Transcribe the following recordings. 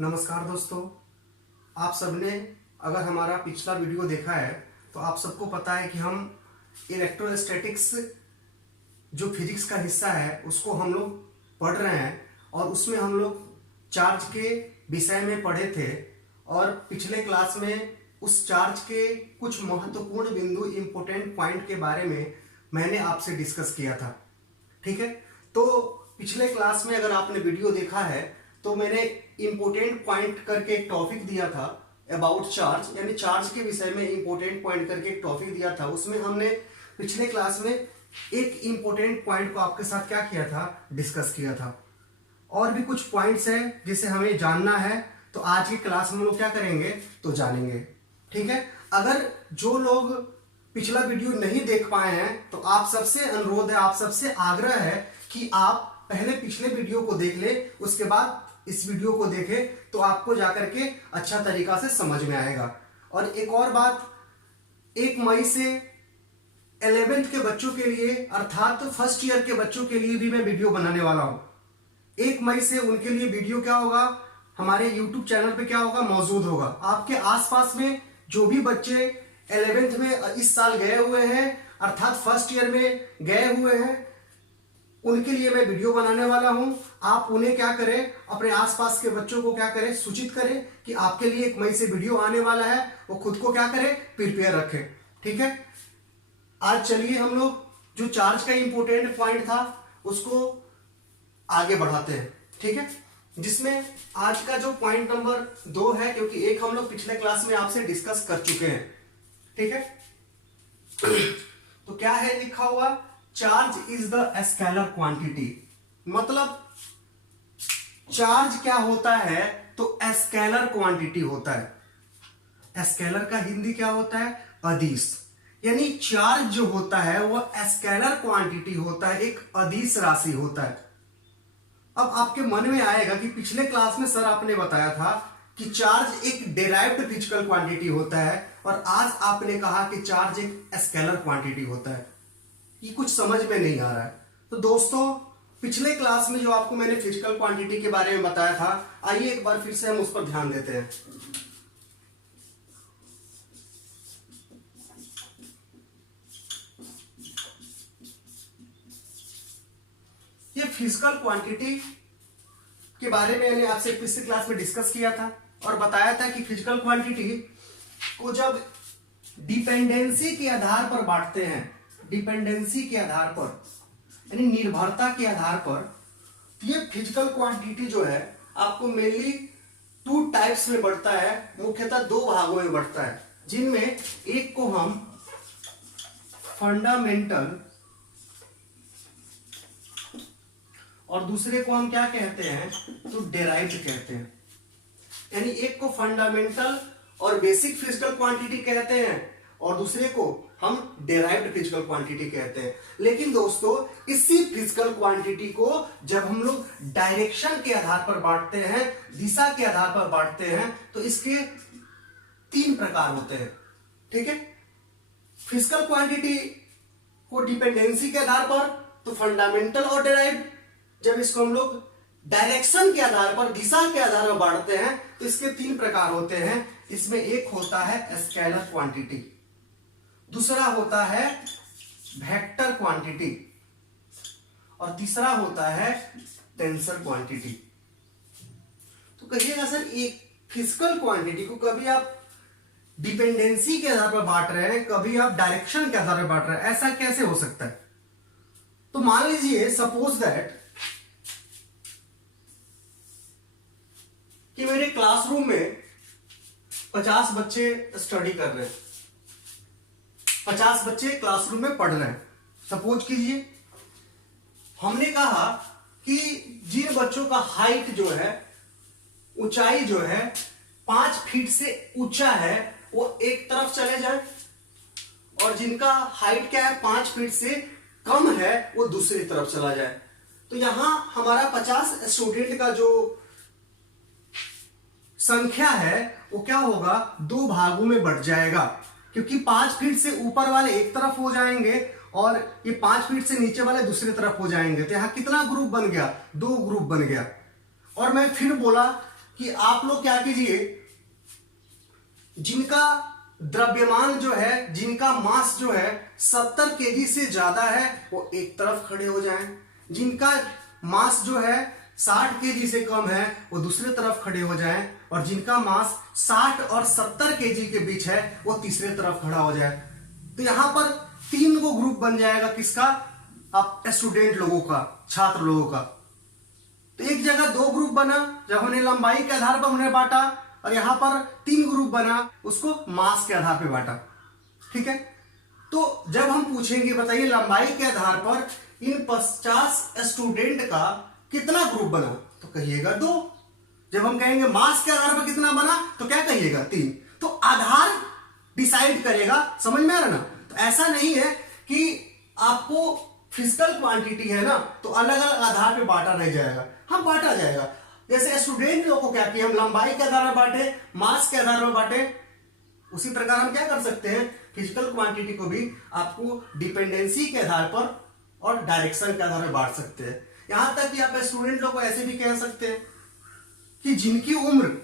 नमस्कार दोस्तों, आप सबने अगर हमारा पिछला वीडियो देखा है तो आप सबको पता है कि हम इलेक्ट्रोस्टैटिक्स जो फिजिक्स का हिस्सा है उसको हम लोग पढ़ रहे हैं और उसमें हम लोग चार्ज के विषय में पढ़े थे और पिछले क्लास में उस चार्ज के कुछ महत्वपूर्ण बिंदु इंपॉर्टेंट पॉइंट के बारे में मैंने आपसे डिस्कस किया था। ठीक है, तो पिछले क्लास में अगर आपने वीडियो देखा है तो मैंने इंपॉर्टेंट पॉइंट करके एक टॉपिक दिया था अबाउट चार्ज, यानी चार्ज के विषय में इंपॉर्टेंट पॉइंट करके एक टॉपिक दिया था। उसमें हमने पिछले क्लास में एक इंपॉर्टेंट पॉइंट को आपके साथ क्या किया था, डिस्कस किया था। और भी कुछ पॉइंट्स हैं जिसे हमें जानना है, तो आज की क्लास में हम लोग क्या करेंगे तो जानेंगे। ठीक है, अगर जो लोग पिछला वीडियो नहीं देख पाए हैं तो आप सबसे अनुरोध है, आप सबसे आग्रह है कि आप पहले पिछले वीडियो को देख ले, उसके बाद इस वीडियो को देखें तो आपको जाकर के अच्छा तरीका से समझ में आएगा। और एक और बात, 1 मई से 11th के बच्चों के लिए अर्थात फर्स्ट ईयर के बच्चों के लिए भी मैं वीडियो बनाने वाला हूं। 1 मई से उनके लिए वीडियो क्या होगा, हमारे YouTube चैनल पे क्या होगा, मौजूद होगा। आपके आसपास में जो भी बच्चे 11th में इस साल गए हुए हैं अर्थात फर्स्ट ईयर में गए हुए हैं, उनके लिए मैं वीडियो बनाने वाला हूं। आप उन्हें क्या करें, अपने आसपास के बच्चों को क्या करें, सूचित करें कि आपके लिए 1 मई से वीडियो आने वाला है। वो खुद को क्या करें, प्रिपेयर रखें। ठीक है, आज चलिए हम लोग जो चार्ज का इंपॉर्टेंट पॉइंट था उसको आगे बढ़ाते हैं। ठीक है, जिसमें आज का जो पॉइंट नंबर 2 है, क्योंकि एक हम लोग पिछले क्लास में आपसे डिस्कस कर चुके हैं। ठीक है, तो क्या है लिखा हुआ, charge is the scalar quantity. मतलब चार्ज क्या होता है तो स्केलर क्वांटिटी होता है। स्केलर का हिंदी क्या होता है, अदिश। यानी चार्ज जो होता है वह स्केलर क्वांटिटी होता है, एक अदिश राशि होता है। अब आपके मन में आएगा कि पिछले क्लास में सर आपने बताया था कि चार्ज एक डेराइव्ड फिजिकल क्वांटिटी होता है और आज आपने कहा कि चार्ज एक स्केलर क्वांटिटी होता है। ये कुछ समझ में नहीं आ रहा है। तो दोस्तों, पिछले क्लास में जो आपको मैंने फिजिकल क्वांटिटी के बारे में बताया था, आइए एक बार फिर से हम उस पर ध्यान देते हैं। ये फिजिकल क्वांटिटी के बारे में मैंने आपसे पिछले क्लास में डिस्कस किया था और बताया था कि फिजिकल क्वांटिटी को जब डिपेंडेंसी के आधार पर बांटते हैं, डिपेंडेंसी के आधार पर यानी निर्भरता के आधार पर, ये फिजिकल क्वांटिटी जो है आपको मेनली 2 टाइप्स में बढ़ता है, मुख्यतः 2 भागों में बढ़ता है, जिनमें एक को हम फंडामेंटल और दूसरे को हम क्या कहते हैं तो डेराइव्ड कहते हैं। यानी एक को फंडामेंटल और बेसिक फिजिकल क्वांटिटी कहते हैं और दूसरे को हम डेराइव्ड फिजिकल क्वांटिटी कहते हैं। लेकिन दोस्तों, इसी फिजिकल क्वांटिटी को जब हम लोग डायरेक्शन के आधार पर बांटते हैं, दिशा के आधार पर बांटते हैं, तो इसके 3 प्रकार होते हैं। ठीक है, फिजिकल क्वांटिटी को डिपेंडेंसी के आधार पर तो फंडामेंटल और डेराइव्ड, जब इसको हम लोग डायरेक्शन के आधार पर, दिशा के आधार पर बांटते हैं, तो इसके 3 प्रकार होते हैं। इसमें एक होता है स्केलर क्वांटिटी, दूसरा होता है वेक्टर क्वांटिटी और तीसरा होता है टेंसर क्वांटिटी। तो कहिएगा सर, एक फिजिकल क्वांटिटी को कभी आप डिपेंडेंसी के आधार पर बांट रहे हैं, कभी आप डायरेक्शन के आधार पर बांट रहे हैं, ऐसा कैसे हो सकता है? तो मान लीजिए सपोज दैट कि मेरे क्लासरूम में 50 बच्चे स्टडी कर रहे हैं, 50 बच्चे क्लासरूम में पढ़ रहे हैं। सपोज कीजिए हमने कहा कि जिन बच्चों का हाइट जो है, ऊंचाई जो है 5 फीट से ऊंचा है, वो एक तरफ चले जाए, और जिनका हाइट क्या है 5 फीट से कम है वो दूसरी तरफ चला जाए। तो यहां हमारा 50 स्टूडेंट का जो संख्या है वो क्या होगा, 2 भागों में बढ़ जाएगा, क्योंकि 5 फीट से ऊपर वाले एक तरफ हो जाएंगे और ये 5 फीट से नीचे वाले दूसरी तरफ हो जाएंगे। तो यहां कितना ग्रुप बन गया, 2 ग्रुप बन गया। और मैं फिर बोला कि आप लोग क्या कीजिए, जिनका द्रव्यमान जो है, जिनका मास जो है 70 केजी से ज्यादा है वो एक तरफ खड़े हो जाएं, जिनका मास जो है 60 केजी से कम है वो दूसरे तरफ खड़े हो जाएं, और जिनका मास 60 और 70 केजी के बीच है वो तीसरे तरफ खड़ा हो जाए। तो यहां पर 3 को ग्रुप बन जाएगा, किसका, आप स्टूडेंट लोगों का, छात्र लोगों का। तो एक जगह 2 ग्रुप बना जब हमने लंबाई के आधार पर हमने बांटा, और यहां पर 3 ग्रुप बना, उसको मास के आधार पर बांटा। ठीक है, तो जब हम पूछेंगे बताइए लंबाई के आधार पर इन 50 स्टूडेंट का कितना ग्रुप बना, तो कहिएगा 2। जब हम कहेंगे मास के आधार पर कितना बना, तो क्या कहिएगा 3। तो आधार डिसाइड करेगा, समझ में आ रहा ना। तो ऐसा नहीं है कि आपको फिजिकल क्वांटिटी है ना तो अलग अलग आधार पे बांटा नहीं जाएगा, हाँ बांटा जाएगा। जैसे स्टूडेंट लोगों को क्या किया, हम लंबाई के आधार पर बांटे, मास के आधार पर बांटे, उसी प्रकार हम क्या कर सकते हैं, फिजिकल क्वांटिटी को भी आपको डिपेंडेंसी के आधार पर और डायरेक्शन के आधार पर बांट सकते हैं। यहां तक कि आप स्टूडेंट लोग को ऐसे भी कह सकते हैं कि जिनकी उम्र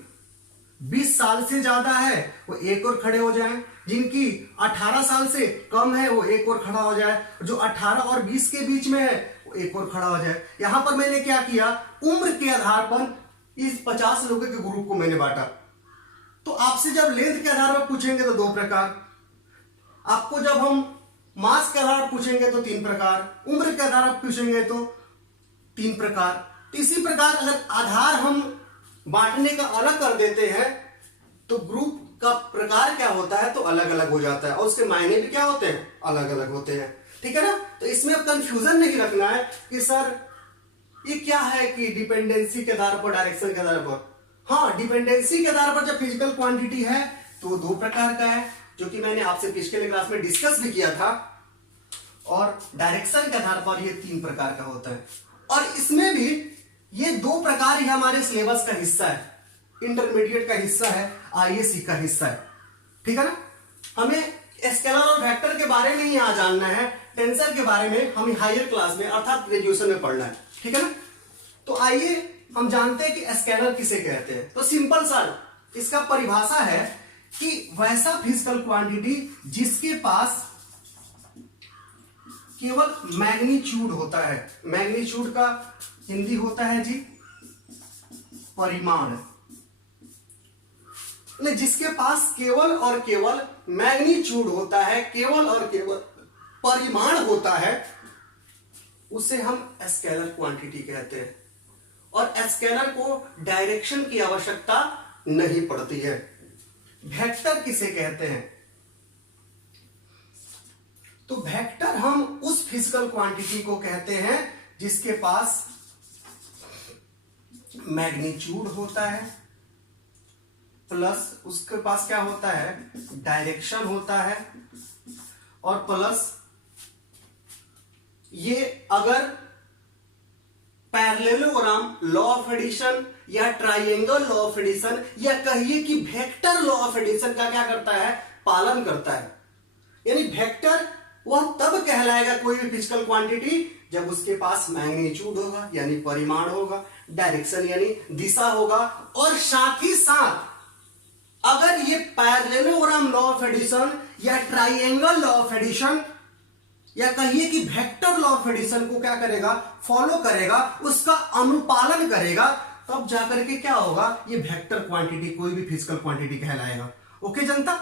20 साल से ज्यादा है वो एक और खड़े हो जाएं, जिनकी 18 साल से कम है वो एक और खड़ा हो जाए, जो 18 और 20 के बीच में है वो एक और खड़ा हो जाए। यहां पर मैंने क्या किया, उम्र के आधार पर इस 50 लोगों के ग्रुप को मैंने बांटा। तो आपसे जब लेंथ के आधार पर पूछेंगे तो 2 प्रकार, आपको जब हम मास के आधार पर पूछेंगे तो 3 प्रकार, उम्र के आधार पर पूछेंगे तो 3 प्रकार। तो इसी प्रकार अगर आधार हम बांटने का अलग कर देते हैं तो ग्रुप का प्रकार क्या होता है तो अलग अलग हो जाता है, और उसके मायने भी क्या होते हैं, अलग अलग होते हैं। ठीक है ना। तो इसमें अब कंफ्यूजन नहीं रखना है कि सर ये क्या है कि डिपेंडेंसी के आधार पर, डायरेक्शन के आधार पर। हाँ, डिपेंडेंसी के आधार पर जब फिजिकल क्वांटिटी है तो 2 प्रकार का है, जो कि मैंने आपसे पिछले क्लास में डिस्कस भी किया था, और डायरेक्शन के आधार पर ये 3 प्रकार का होता है। और इसमें भी ये 2 प्रकार ही हमारे सिलेबस का हिस्सा है, इंटरमीडिएट का हिस्सा है, आईएससी का हिस्सा है। ठीक है ना। हमें स्केलर और वेक्टर के बारे में ही यहां जानना है, टेंसर के बारे में हमें हायर क्लास में अर्थात ग्रेजुएशन में पढ़ना है। ठीक है ना। तो आइए हम जानते हैं कि स्केलर किसे कहते हैं। तो सिंपल सा इसका परिभाषा है कि वैसा फिजिकल क्वांटिटी जिसके पास केवल मैग्नीट्यूड होता है, मैग्नीट्यूड का हिंदी होता है जी परिमाण, जिसके पास केवल और केवल मैग्नीट्यूड होता है, केवल और केवल परिमाण होता है, उसे हम स्केलर क्वांटिटी कहते हैं। और स्केलर को डायरेक्शन की आवश्यकता नहीं पड़ती है। वेक्टर किसे कहते हैं, तो वेक्टर हम उस फिजिकल क्वांटिटी को कहते हैं जिसके पास मैग्नीट्यूड होता है प्लस उसके पास क्या होता है, डायरेक्शन होता है, और प्लस ये अगर पैरेललोग्राम लॉ ऑफ एडिशन या ट्राइंगल लॉ ऑफ एडिशन या कहिए कि वेक्टर लॉ ऑफ एडिशन का क्या करता है, पालन करता है। यानी वेक्टर वह तब कहलाएगा कोई भी फिजिकल क्वांटिटी जब उसके पास मैग्नीट्यूड होगा यानी परिमाण होगा, डायरेक्शन यानी दिशा होगा, और साथ ही साथ अगर ये पैरेललोग्राम लॉ ऑफ एडिशन या ट्राइंगल लॉ ऑफ एडिशन या कहिए कि वेक्टर लॉ ऑफ एडिशन को क्या करेगा, फॉलो करेगा, उसका अनुपालन करेगा, तब जाकर के क्या होगा, ये वेक्टर क्वांटिटी कोई भी फिजिकल क्वांटिटी कहलाएगा। ओके जनता,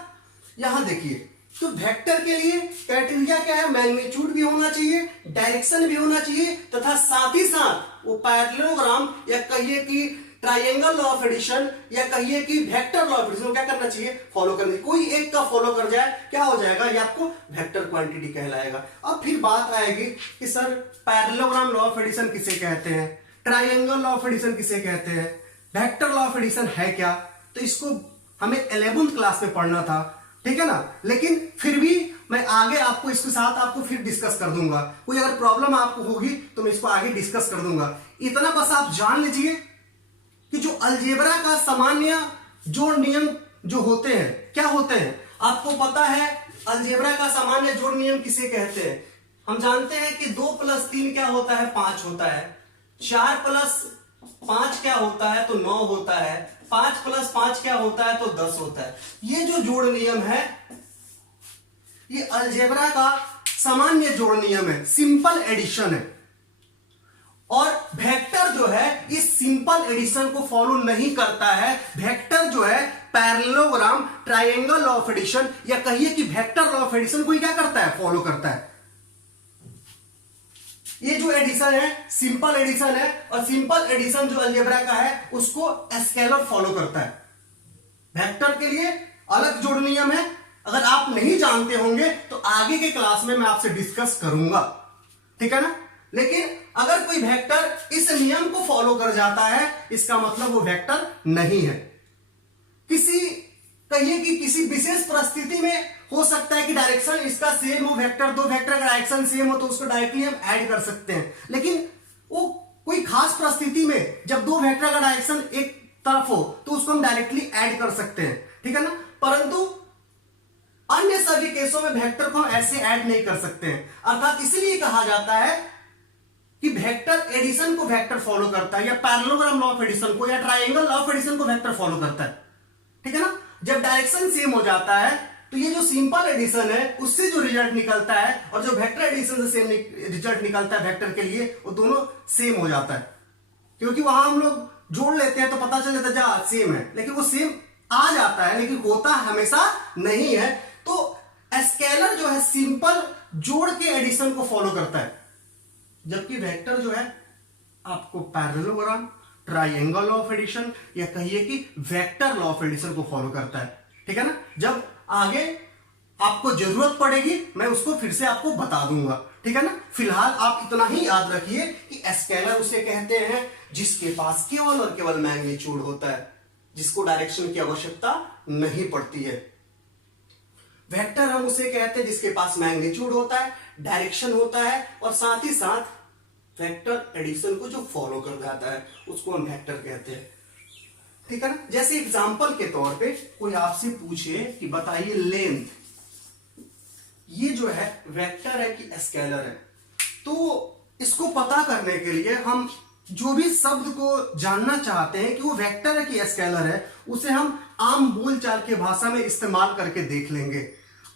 यहां देखिए तो वेक्टर के लिए क्राइटेरिया क्या है, मैग्नीट्यूड भी होना चाहिए, डायरेक्शन भी होना चाहिए, तथा साथ ही साथ वो पैरेललोग्राम या कहिए कि ट्राइंगल लॉ ऑफ एडिशन या कहिए कि वेक्टर लॉ ऑफ एडिशन क्या करना चाहिए, फॉलो करना चाहिए। कोई एक का फॉलो कर जाए क्या हो जाएगा, ये आपको वेक्टर क्वांटिटी कहलाएगा। अब फिर बात आएगी कि sir parallelogram law of addition किसे कहते हैं, ट्राइंगल लॉ ऑफ एडिशन किसे कहते हैं, वेक्टर लॉ ऑफ एडिशन है क्या। तो इसको हमें 11th क्लास में पढ़ना था, ठीक है ना। लेकिन फिर भी मैं आगे आपको इसके साथ आपको फिर डिस्कस कर दूंगा। कोई अगर प्रॉब्लम आपको होगी तो मैं इसको आगे डिस्कस कर दूंगा। इतना बस आप जान लीजिए कि जो अलजेब्रा का सामान्य जोड़ नियम जो होते हैं क्या होते हैं, आपको पता है अलजेब्रा का सामान्य जोड़ नियम किसे कहते हैं। हम जानते हैं कि 2 + 3 क्या होता है, 5 होता है, 4 + 5 क्या होता है तो 9 होता है, 5 + 5 क्या होता है? तो 10 होता है। ये जो जोड़ नियम है ये अलजेब्रा का सामान्य जोड़ नियम है, सिंपल एडिशन है। और वेक्टर जो है इस सिंपल एडिशन को फॉलो नहीं करता है। वेक्टर जो है parallelogram, triangle law of addition, या कहिए कि वेक्टर लॉ ऑफ एडिशन को ही क्या करता है? फॉलो करता है। ये जो एडिशन है सिंपल एडिशन है, और सिंपल एडिशन जो अलजेब्रा का है उसको स्केलर फॉलो करता है। वेक्टर के लिए अलग जोड़ नियम है, अगर आप नहीं जानते होंगे तो आगे के क्लास में मैं आपसे डिस्कस करूंगा, ठीक है ना। लेकिन अगर कोई वेक्टर इस नियम को फॉलो कर जाता है इसका मतलब वो वेक्टर नहीं है। कहिए कि किसी विशेष परिस्थिति में हो सकता है कि डायरेक्शन इसका सेम हो, दो वेक्टर का डायरेक्शन सेम हो तो उसको डायरेक्टली हम ऐड कर सकते हैं। लेकिन वो कोई खास परिस्थिति में जब दो वेक्टर का डायरेक्शन एक तरफ हो तो उसको हम डायरेक्टली ऐड कर सकते हैं, ठीक है ना। परंतु अन्य सभी केसों में वेक्टर को हम ऐसे ऐड नहीं कर सकते हैं। अर्थात इसलिए कहा जाता है कि वेक्टर एडिशन को वेक्टर फॉलो करता है, या पैरेललोग्राम लॉ ऑफ एडिशन को, या ट्रायंगल लॉ ऑफ एडिशन को वेक्टर फॉलो करता है, ठीक है ना। जब डायरेक्शन सेम हो जाता है तो ये जो सिंपल एडिशन है उससे जो रिजल्ट निकलता है और जो वेक्टर एडिशन से सेम रिजल्ट निकलता है वेक्टर के लिए, वो दोनों सेम हो जाता है। क्योंकि वहां हम लोग जोड़ लेते हैं तो पता चल जाता है जा सेम है, लेकिन वो सेम आ जाता है लेकिन होता हमेशा नहीं है। तो स्केलर जो है सिंपल जोड़ के एडिशन को फॉलो करता है, जबकि वेक्टर जो है आपको parallelogram, triangle law of addition, या कहिए कि वेक्टर लॉ ऑफ एडिशन को फॉलो करता है, ठीक है ना। जब आगे आपको जरूरत पड़ेगी मैं उसको फिर से आपको बता दूंगा, ठीक है ना। फिलहाल आप इतना ही याद रखिए कि स्केलर उसे कहते हैं जिसके पास केवल और केवल मैग्नीट्यूड होता है, जिसको डायरेक्शन की आवश्यकता नहीं पड़ती है। वेक्टर हम उसे कहते हैं जिसके पास मैग्नीट्यूड होता है, डायरेक्शन होता है, और साथ ही साथ वेक्टर एडिशन को जो फॉलो कर जाता है उसको हम वेक्टर कहते हैं, ठीक है ना। जैसे एग्जांपल के तौर पे कोई आपसे पूछे कि बताइए लेंथ, ये जो है वेक्टर है कि स्केलर है, तो इसको पता करने के लिए हम जो भी शब्द को जानना चाहते हैं कि वो वेक्टर है कि स्केलर है, उसे हम आम बोलचाल की भाषा में इस्तेमाल करके देख लेंगे।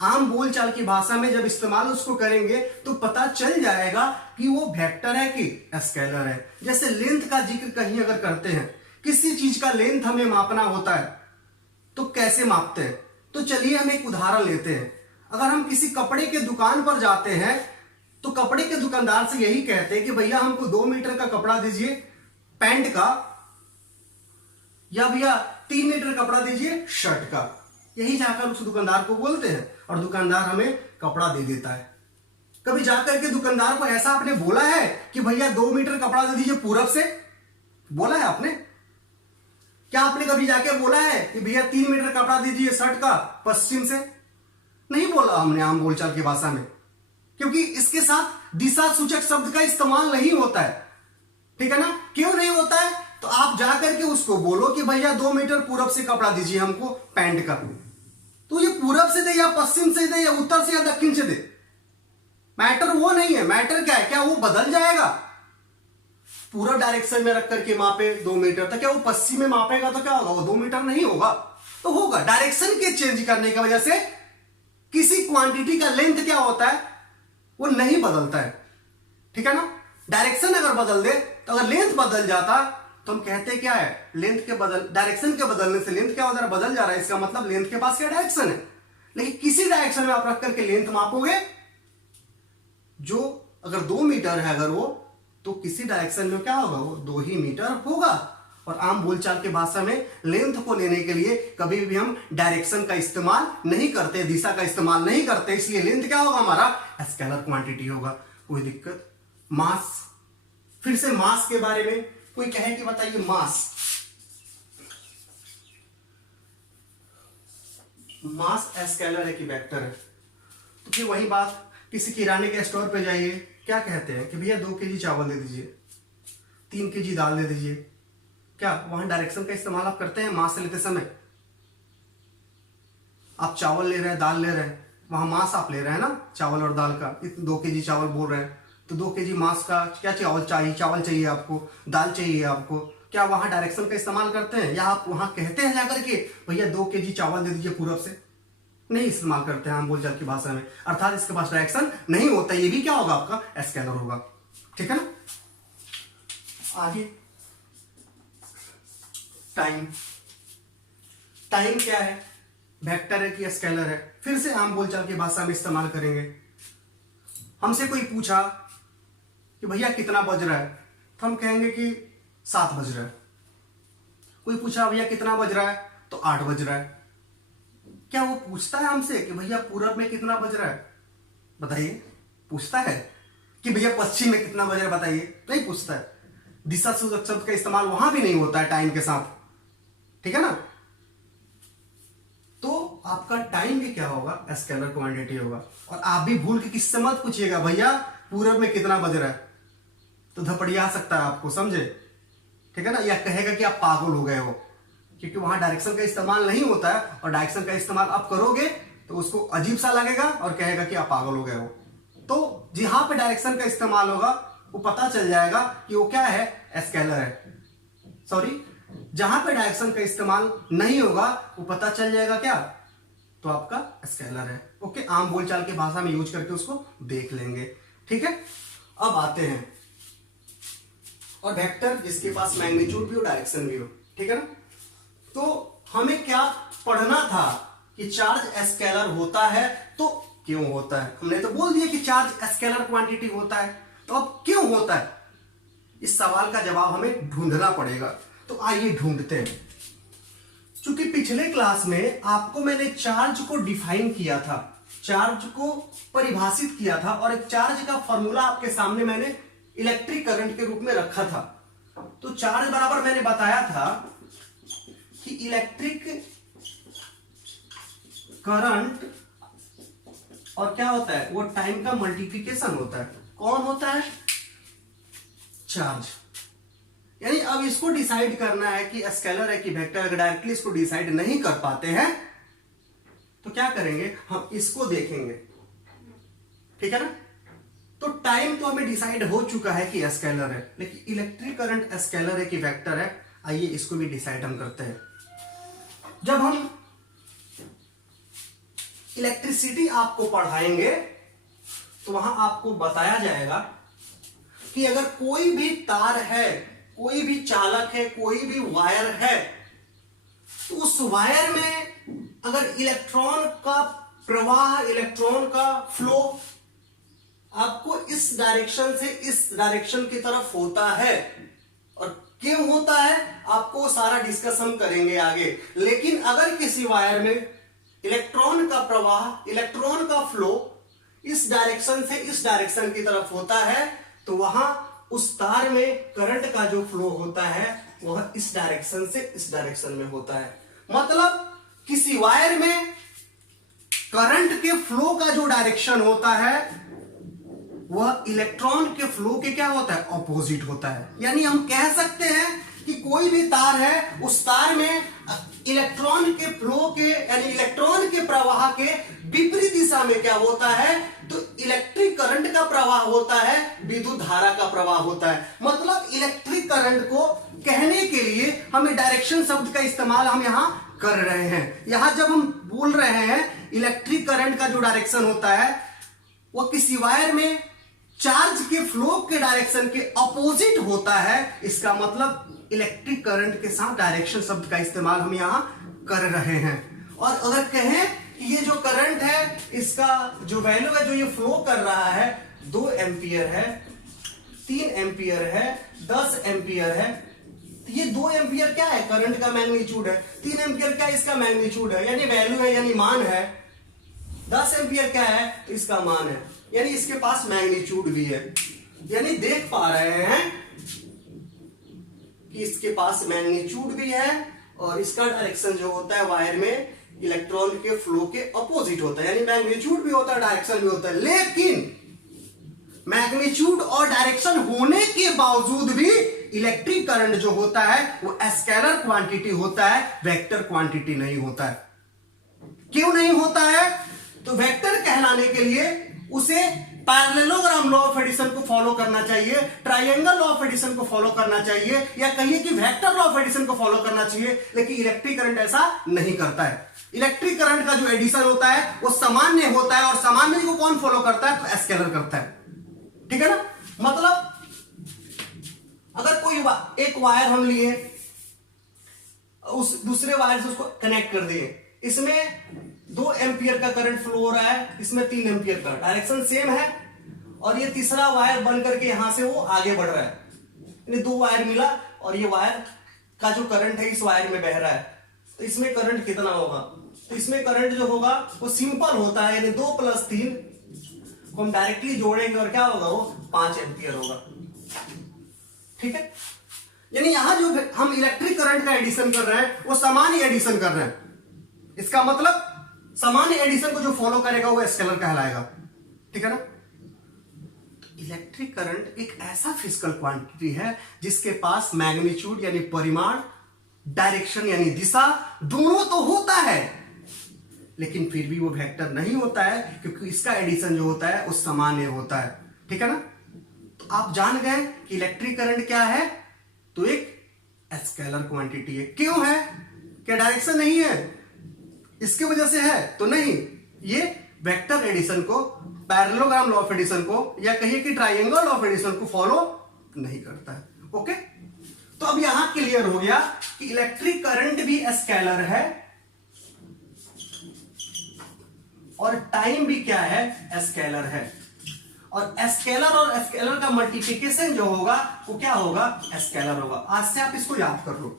आम बोलचाल की भाषा में जब इस्तेमाल उसको करेंगे तो पता चल जाएगा कि वो वेक्टर है कि स्केलर है। जैसे लेंथ का जिक्र कहीं अगर करते हैं, किसी चीज का लेंथ हमें मापना होता है तो कैसे मापते हैं? तो चलिए हम एक उदाहरण लेते हैं। अगर हम किसी कपड़े के दुकान पर जाते हैं तो कपड़े के दुकानदार से यही कहते हैं कि भैया हमको 2 मीटर का कपड़ा दीजिए पैंट का, या भैया 3 मीटर कपड़ा दीजिए शर्ट का। यही जाकर उस दुकानदार को बोलते हैं और दुकानदार हमें कपड़ा दे देता है। कभी जाकर के दुकानदार को ऐसा आपने बोला है कि भैया 2 मीटर कपड़ा दे दीजिए पूरब से? बोला है आपने? क्या आपने कभी जाके बोला है कि भैया 3 मीटर कपड़ा दीजिए शर्ट का पश्चिम से? नहीं बोला हमने आम बोलचाल की भाषा में, क्योंकि इसके साथ दिशा सूचक शब्द का इस्तेमाल नहीं होता है, ठीक है ना। क्यों नहीं होता है? तो आप जाकर के उसको बोलो कि भैया 2 मीटर पूरब से कपड़ा दीजिए हमको पैंट का, तो ये पूरब से दे या पश्चिम से दे या उत्तर से या दक्षिण से दे, मैटर वो नहीं है। मैटर क्या है? क्या वो बदल जाएगा? पूरब डायरेक्शन में रख करके मापे 2 मीटर, तो क्या वो पश्चिम में मापेगा तो क्या होगा? वो 2 मीटर नहीं होगा, तो होगा। डायरेक्शन के चेंज करने की वजह से किसी क्वांटिटी का लेंथ क्या होता है? वो नहीं बदलता है, ठीक है ना। डायरेक्शन अगर बदल दे तो अगर लेंथ बदल जाता तो हम कहते क्या है? लेंथ के डायरेक्शन के बदलने से लेंथ क्या हो जा रहा है? बदल जा रहा है, इसका मतलब लेंथ के पास क्या डायरेक्शन है। लेकिन किसी डायरेक्शन में आप रख करके लेंथ मापोगे, जो अगर 2 मीटर है अगर वो, तो किसी डायरेक्शन में क्या होगा? वो 2 ही मीटर होगा। और आम बोलचाल की भाषा में लेंथ को लेने के लिए कभी भी हम डायरेक्शन का इस्तेमाल नहीं करते, दिशा का इस्तेमाल नहीं करते, इसलिए लेंथ क्या होगा? हमारा स्केलर क्वांटिटी होगा। कोई दिक्कत? मास, फिर से मास के बारे में कोई कहे कि बताइए मास स्केलर है कि वेक्टर है? तो फिर वही बात, किसी किराने के स्टोर पे जाइए, क्या कहते हैं कि भैया 2 केजी चावल दे दीजिए, 3 केजी दाल दे दीजिए। क्या वहां डायरेक्शन का इस्तेमाल आप करते हैं मास लेते समय? आप चावल ले रहे हैं, दाल ले रहे हैं, वहां मास आप ले रहे हैं ना, चावल और दाल का। 2 केजी चावल बोल रहे हैं तो 2 केजी मास का क्या चावल चाहिए? चावल चाहिए आपको, दाल चाहिए आपको, क्या वहां डायरेक्शन का इस्तेमाल करते हैं, या आप वहां कहते हैं जाकर के भैया 2 kg चावल दे दीजिए पूरब से? नहीं इस्तेमाल करते हैं हम बोलचाल की भाषा में, अर्थात इसके पास डायरेक्शन नहीं होता। ये भी क्या होगा, आपका स्केलर होगा। ठीक है ना। आगे टाइम। टाइम क्या है, वेक्टर है कि स्केलर है? फिर से हम बोलचाल की भाषा में इस्तेमाल करेंगे। हमसे कोई पूछा कि भैया कितना बज रहा है, तो हम कहेंगे कि 7 बज रहा है। कोई पूछा भैया कितना बज रहा है, तो 8 बज रहा है। क्या वो पूछता है हमसे कि भैया पूरब में कितना बज रहा है, बताइए? पूछता है कि भैया पश्चिम में कितना बज रहा है, बताइए? नहीं पूछता है। दिशा सूचक शब्द का इस्तेमाल वहां भी नहीं होता है टाइम के साथ। ठीक है ना। तो आपका टाइम भी क्या होगा, स्केलर क्वांटिटी होगा। और आप भी भूल के किससे मत पूछिएगा भैया पूरब में कितना बज रहा है, तो धपड़िया सकता है आपको, समझे? ठीक है ना। या कहेगा कि आप पागल हो गए हो, क्योंकि वहां डायरेक्शन का इस्तेमाल नहीं होता है, और डायरेक्शन का इस्तेमाल आप करोगे तो उसको अजीब सा लगेगा और कहेगा कि आप पागल हो गए हो। तो जहां पे डायरेक्शन का इस्तेमाल होगा वो पता चल जाएगा कि वो क्या है, स्केलर है। सॉरी, जहां पे डायरेक्शन का इस्तेमाल नहीं होगा वो पता चल जाएगा क्या, तो आपका स्केलर है। ओके, आम बोलचाल की भाषा में यूज करके उसको देख लेंगे। ठीक है। अब आते हैं और वेक्टर जिसके पास मैग्नीट्यूड भी हो डायरेक्शन भी हो। ठीक है ना। तो हमें क्या पढ़ना था कि चार्ज स्केलर होता है तो क्यों होता है। हमने तो बोल दिया कि चार्ज स्केलर क्वांटिटी होता है, तो अब क्यों होता है, इस सवाल का जवाब हमें ढूंढना पड़ेगा। तो आइए ढूंढते हैं। चूंकि पिछले क्लास में आपको मैंने चार्ज को डिफाइन किया था, चार्ज को परिभाषित किया था, और एक चार्ज का फॉर्मूला आपके सामने मैंने इलेक्ट्रिक करंट के रूप में रखा था। तो चार्ज बराबर मैंने बताया था कि इलेक्ट्रिक करंट और क्या होता है, वो टाइम का मल्टीप्लिकेशन होता है। कौन होता है, चार्ज। यानी अब इसको डिसाइड करना है कि स्केलर है कि वेक्टर। अगर डायरेक्टली इसको डिसाइड नहीं कर पाते हैं तो क्या करेंगे, हम इसको देखेंगे। ठीक है ना। तो टाइम तो हमें डिसाइड हो चुका है कि स्केलर है, लेकिन इलेक्ट्रिक करंट स्केलर है कि वेक्टर है, आइए इसको भी डिसाइड हम करते हैं। जब हम इलेक्ट्रिसिटी आपको पढ़ाएंगे तो वहां आपको बताया जाएगा कि अगर कोई भी तार है, कोई भी चालक है, कोई भी वायर है, तो उस वायर में अगर इलेक्ट्रॉन का प्रवाह, इलेक्ट्रॉन का फ्लो आपको इस डायरेक्शन से इस डायरेक्शन की तरफ होता है, और क्यों होता है आपको सारा डिस्कस हम करेंगे आगे। लेकिन अगर किसी वायर में इलेक्ट्रॉन का प्रवाह, इलेक्ट्रॉन का फ्लो इस डायरेक्शन से इस डायरेक्शन की तरफ होता है, तो वहां उस तार में करंट का जो फ्लो होता है वह इस डायरेक्शन से इस डायरेक्शन में होता है। मतलब किसी वायर में करंट के फ्लो का जो डायरेक्शन होता है वह इलेक्ट्रॉन के फ्लो के क्या होता है, ऑपोजिट होता है। यानी हम कह सकते हैं कि कोई भी तार है, उस तार में इलेक्ट्रॉन के फ्लो के यानी इलेक्ट्रॉन के प्रवाह के विपरीत दिशा में क्या होता है, तो इलेक्ट्रिक करंट का प्रवाह होता है, विद्युत धारा का प्रवाह होता है। मतलब इलेक्ट्रिक करंट को कहने के लिए हमें डायरेक्शन शब्द का इस्तेमाल हम यहां कर रहे हैं। यहां जब हम बोल रहे हैं इलेक्ट्रिक करंट का जो डायरेक्शन होता है वह किसी वायर में चार्ज के फ्लो के डायरेक्शन के अपोजिट होता है, इसका मतलब इलेक्ट्रिक करंट के साथ डायरेक्शन शब्द का इस्तेमाल हम यहां कर रहे हैं। और अगर कहें कि ये जो करंट है इसका जो वैल्यू है, जो ये फ्लो कर रहा है 2 एम्पियर है, 3 एम्पियर है, 10 एम्पियर है, तो ये 2 एम्पियर क्या है, करंट का मैग्नीट्यूड है। 3 एम्पियर क्या है, इसका मैग्नीट्यूड है, यानी वैल्यू है, यानी मान है। 10 एम्पियर क्या है, तो इसका मान है, यानी इसके पास मैग्नीट्यूड भी है। यानी देख पा रहे हैं कि इसके पास मैग्नीट्यूड भी है और इसका डायरेक्शन जो होता है वायर में इलेक्ट्रॉन के फ्लो के अपोजिट होता है, यानी मैग्नीट्यूड भी होता है, डायरेक्शन भी होता है। लेकिन मैग्नीट्यूड और डायरेक्शन होने के बावजूद भी इलेक्ट्रिक करंट जो होता है वो स्केलर क्वांटिटी होता है, वेक्टर क्वांटिटी नहीं होता है। क्यों नहीं होता है, तो वेक्टर कहलाने के लिए उसे पैरेललोग्राम लॉ ऑफ एडिशन को फॉलो करना चाहिए, ट्राइंगल लॉ ऑफ एडिशन को फॉलो करना चाहिए, या कहिए कि वेक्टर लॉ ऑफ एडिशन को फॉलो करना चाहिए, लेकिन इलेक्ट्रिक करंट ऐसा नहीं करता है। इलेक्ट्रिक करंट का जो एडिशन होता है वो सामान्य होता है, और सामान्य को कौन फॉलो करता है? तो स्केलर करता है। ठीक है ना? मतलब अगर कोई एक वायर हम लिए, उस दूसरे वायर से उसको कनेक्ट कर दिए, इसमें 2 एम्पियर का करंट फ्लो हो रहा है, इसमें 3 एम्पियर का, डायरेक्शन सेम है, और ये तीसरा वायर बन करके यहां से वो आगे बढ़ रहा है। यानी 2 वायर मिला और ये वायर का जो करंट है इस वायर में बह रहा है, तो इसमें करंट कितना होगा? तो इसमें करंट जो होगा वो सिंपल होता है, यानी 2 + 3 को हम डायरेक्टली जोड़ेंगे और क्या होगा? वो 5 एम्पियर होगा। ठीक है? यानी यहां जो हम इलेक्ट्रिक करंट का एडिशन कर रहे हैं वो सामान्य एडिशन कर रहे हैं। इसका मतलब सामान्य एडिशन को जो फॉलो करेगा वो स्केलर कहलाएगा। ठीक है ना? इलेक्ट्रिक करंट एक ऐसा फिजिकल क्वांटिटी है जिसके पास मैग्नीट्यूड यानी परिमाण, डायरेक्शन यानी दिशा, दोनों तो होता है, लेकिन फिर भी वो वेक्टर नहीं होता है, क्योंकि इसका एडिशन जो होता है वो सामान्य होता है। ठीक है ना? तो आप जान गए कि इलेक्ट्रिक करंट क्या है? तो एक स्केलर क्वांटिटी है। क्यों है? क्या डायरेक्शन नहीं है इसकी वजह से है? तो नहीं, ये वेक्टर एडिशन को, पैरेललोग्राम लॉ ऑफ एडिशन को, या कहिए कि ट्राइंगल लॉ ऑफ एडिशन को फॉलो नहीं करता है। ओके, तो अब यहां क्लियर हो गया कि इलेक्ट्रिक करंट भी स्केलर है और टाइम भी क्या है? स्केलर है। और स्केलर और स्केलर का मल्टीप्लिकेशन जो होगा वो क्या होगा? स्केलर होगा। आज से आप इसको याद कर लो।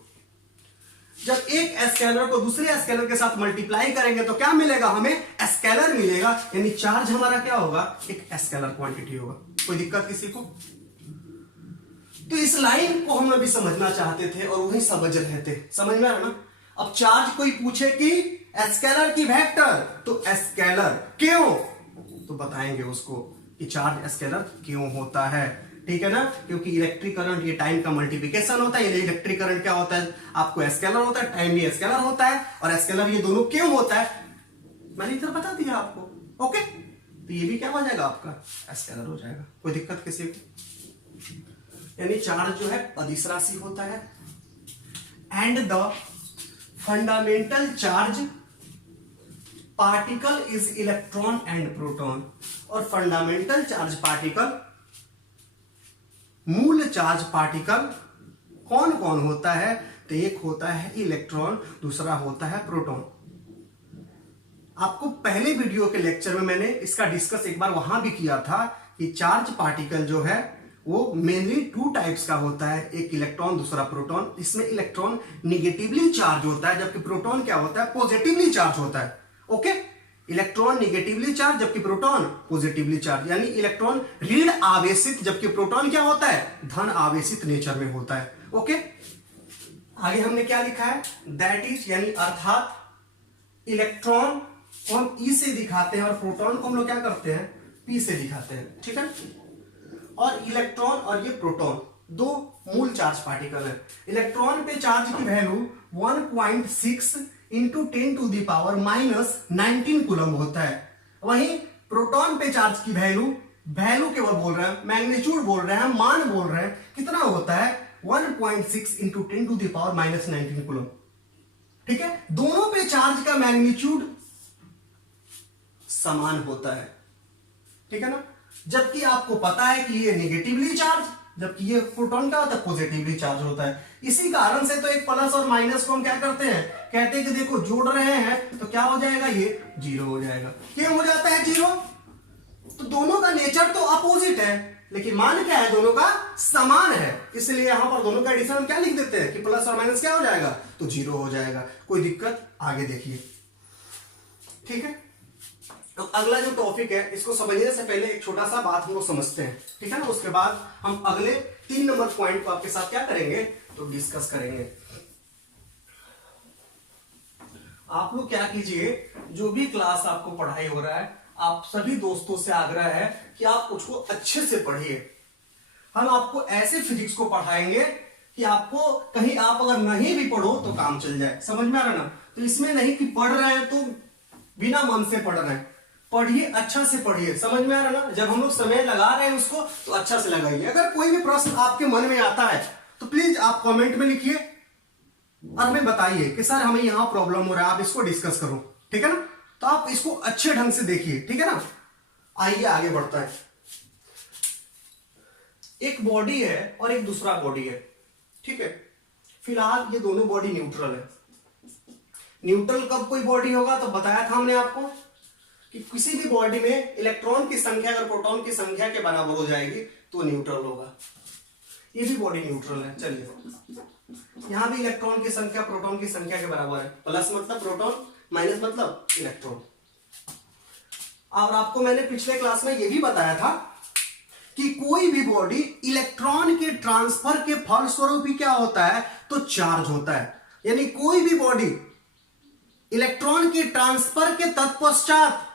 जब एक स्केलर को दूसरे स्केलर के साथ मल्टीप्लाई करेंगे तो क्या मिलेगा? हमें स्केलर मिलेगा, यानी चार्ज हमारा क्या होगा? एक स्केलर क्वांटिटी होगा। कोई दिक्कत किसी को? तो इस लाइन को हम अभी समझना चाहते थे और वही समझ रहे थे। समझ में आ रहा ना? अब चार्ज कोई पूछे कि स्केलर की वेक्टर, तो स्केलर क्यों, तो बताएंगे उसको कि चार्ज स्केलर क्यों होता है। ठीक है ना? क्योंकि इलेक्ट्रिक करंट ये टाइम का मल्टीप्लिकेशन होता है। ये इलेक्ट्रिक करंट क्या होता है? आपको स्केलर होता है, टाइम भी स्केलर होता है, और स्केलर ये दोनों क्यों होता है मैंने इधर बता दिया आपको। ओके, तो ये भी क्या हो जाएगा? आपका स्केलर हो जाएगा। कोई दिक्कत किसी को? यानी चार्ज जो है अदिश राशि होता है, and the fundamental charge particle is electron and proton. और फंडामेंटल चार्ज पार्टिकल, मूल चार्ज पार्टिकल कौन कौन होता है? तो एक होता है इलेक्ट्रॉन, दूसरा होता है प्रोटॉन। आपको पहले वीडियो के लेक्चर में मैंने इसका डिस्कस एक बार वहां भी किया था कि चार्ज पार्टिकल जो है वो मेनली 2 टाइप्स का होता है, एक इलेक्ट्रॉन दूसरा प्रोटॉन। इसमें इलेक्ट्रॉन निगेटिवली चार्ज होता है, जबकि प्रोटॉन क्या होता है? पॉजिटिवली चार्ज होता है। ओके, इलेक्ट्रॉन निगेटिवली चार्ज जबकि प्रोटॉन पॉजिटिवली चार्ज, यानी इलेक्ट्रॉन ऋण आवेशित जबकि प्रोटॉन क्या होता है? धन आवेशित नेचर में होता है। ओके, आगे हमने क्या लिखा है? दैट इज, यानी अर्थात इलेक्ट्रॉन को हम ई से दिखाते हैं और प्रोटॉन को हम लोग क्या करते हैं? पी से दिखाते हैं। ठीक है? और इलेक्ट्रॉन और ये प्रोटॉन 2 मूल चार्ज पार्टिकल है। इलेक्ट्रॉन पे चार्ज की वैल्यू 1.6 इंटू 10⁻⁻19 कूलम होता है। वहीं प्रोटॉन पे चार्ज की वैल्यू केवल बोल रहे हैं, मैग्नीट्यूड बोल रहे हैं, मान बोल रहे हैं, कितना होता है? 1.6 इंटू 10⁻⁻19 कूलम। ठीक है? दोनों पे चार्ज का मैग्नीट्यूड समान होता है। ठीक है ना? जबकि आपको पता है कि ये निगेटिवली चार्ज, जबकि ये प्रोटॉन क्या होता है? पॉजिटिवली चार्ज होता है। इसी कारण से तो एक प्लस और माइनस को हम क्या करते हैं? कहते हैं कि देखो जोड़ रहे हैं तो क्या हो जाएगा? ये 0 हो जाएगा। क्यों हो जाता है 0? तो दोनों का नेचर तो अपोजिट है, लेकिन मान क्या है? दोनों का समान है। इसलिए यहां पर दोनों का एडिशन हम क्या लिख देते हैं कि प्लस और माइनस क्या हो जाएगा? तो 0 हो जाएगा। कोई दिक्कत? आगे देखिए। ठीक है? तो अगला जो टॉपिक है इसको समझने से पहले एक छोटा सा बात हम लोग समझते हैं। ठीक है ना? उसके बाद हम अगले 3 नंबर पॉइंट को आपके साथ क्या करेंगे? तो डिस्कस करेंगे। आप लोग क्या कीजिए, जो भी क्लास आपको पढ़ाई हो रहा है, आप सभी दोस्तों से आग्रह है कि आप उसको अच्छे से पढ़िए। हम आपको ऐसे फिजिक्स को पढ़ाएंगे कि आपको कहीं आप अगर नहीं भी पढ़ो तो काम चल जाए। समझ में आ रहा ना? तो इसमें नहीं कि पढ़ रहे हैं तो बिना मन से पढ़ रहे हैं, पढ़िए, अच्छा से पढ़िए, समझ में आ रहा ना। जब हम लोग समय लगा रहे हैं उसको तो अच्छा से लगाइए। अगर कोई भी प्रश्न आपके मन में आता है तो प्लीज आप कमेंट में लिखिए और हमें बताइए कि सर हमें यहाँ प्रॉब्लम हो रहा है, आप इसको डिस्कस करो, ठीक है ना। तो आप इसको अच्छे ढंग से देखिए, ठीक है ना। आइए आगे बढ़ता है। एक बॉडी है और एक दूसरा बॉडी है, ठीक है। फिलहाल ये दोनों बॉडी न्यूट्रल है। न्यूट्रल कब कोई बॉडी होगा तो बताया था हमने आपको कि किसी भी बॉडी में इलेक्ट्रॉन की संख्या अगर प्रोटॉन की संख्या के बराबर हो जाएगी तो न्यूट्रल होगा। ये भी बॉडी न्यूट्रल है। चलिए, यहां भी इलेक्ट्रॉन की संख्या प्रोटॉन की संख्या के बराबर है। प्लस मतलब प्रोटॉन, माइनस मतलब इलेक्ट्रॉन। और आपको मैंने पिछले क्लास में यह भी बताया था कि कोई भी बॉडी इलेक्ट्रॉन के ट्रांसफर के फलस्वरूप ही क्या होता है तो चार्ज होता है। यानी कोई भी बॉडी इलेक्ट्रॉन के ट्रांसफर के तत्पश्चात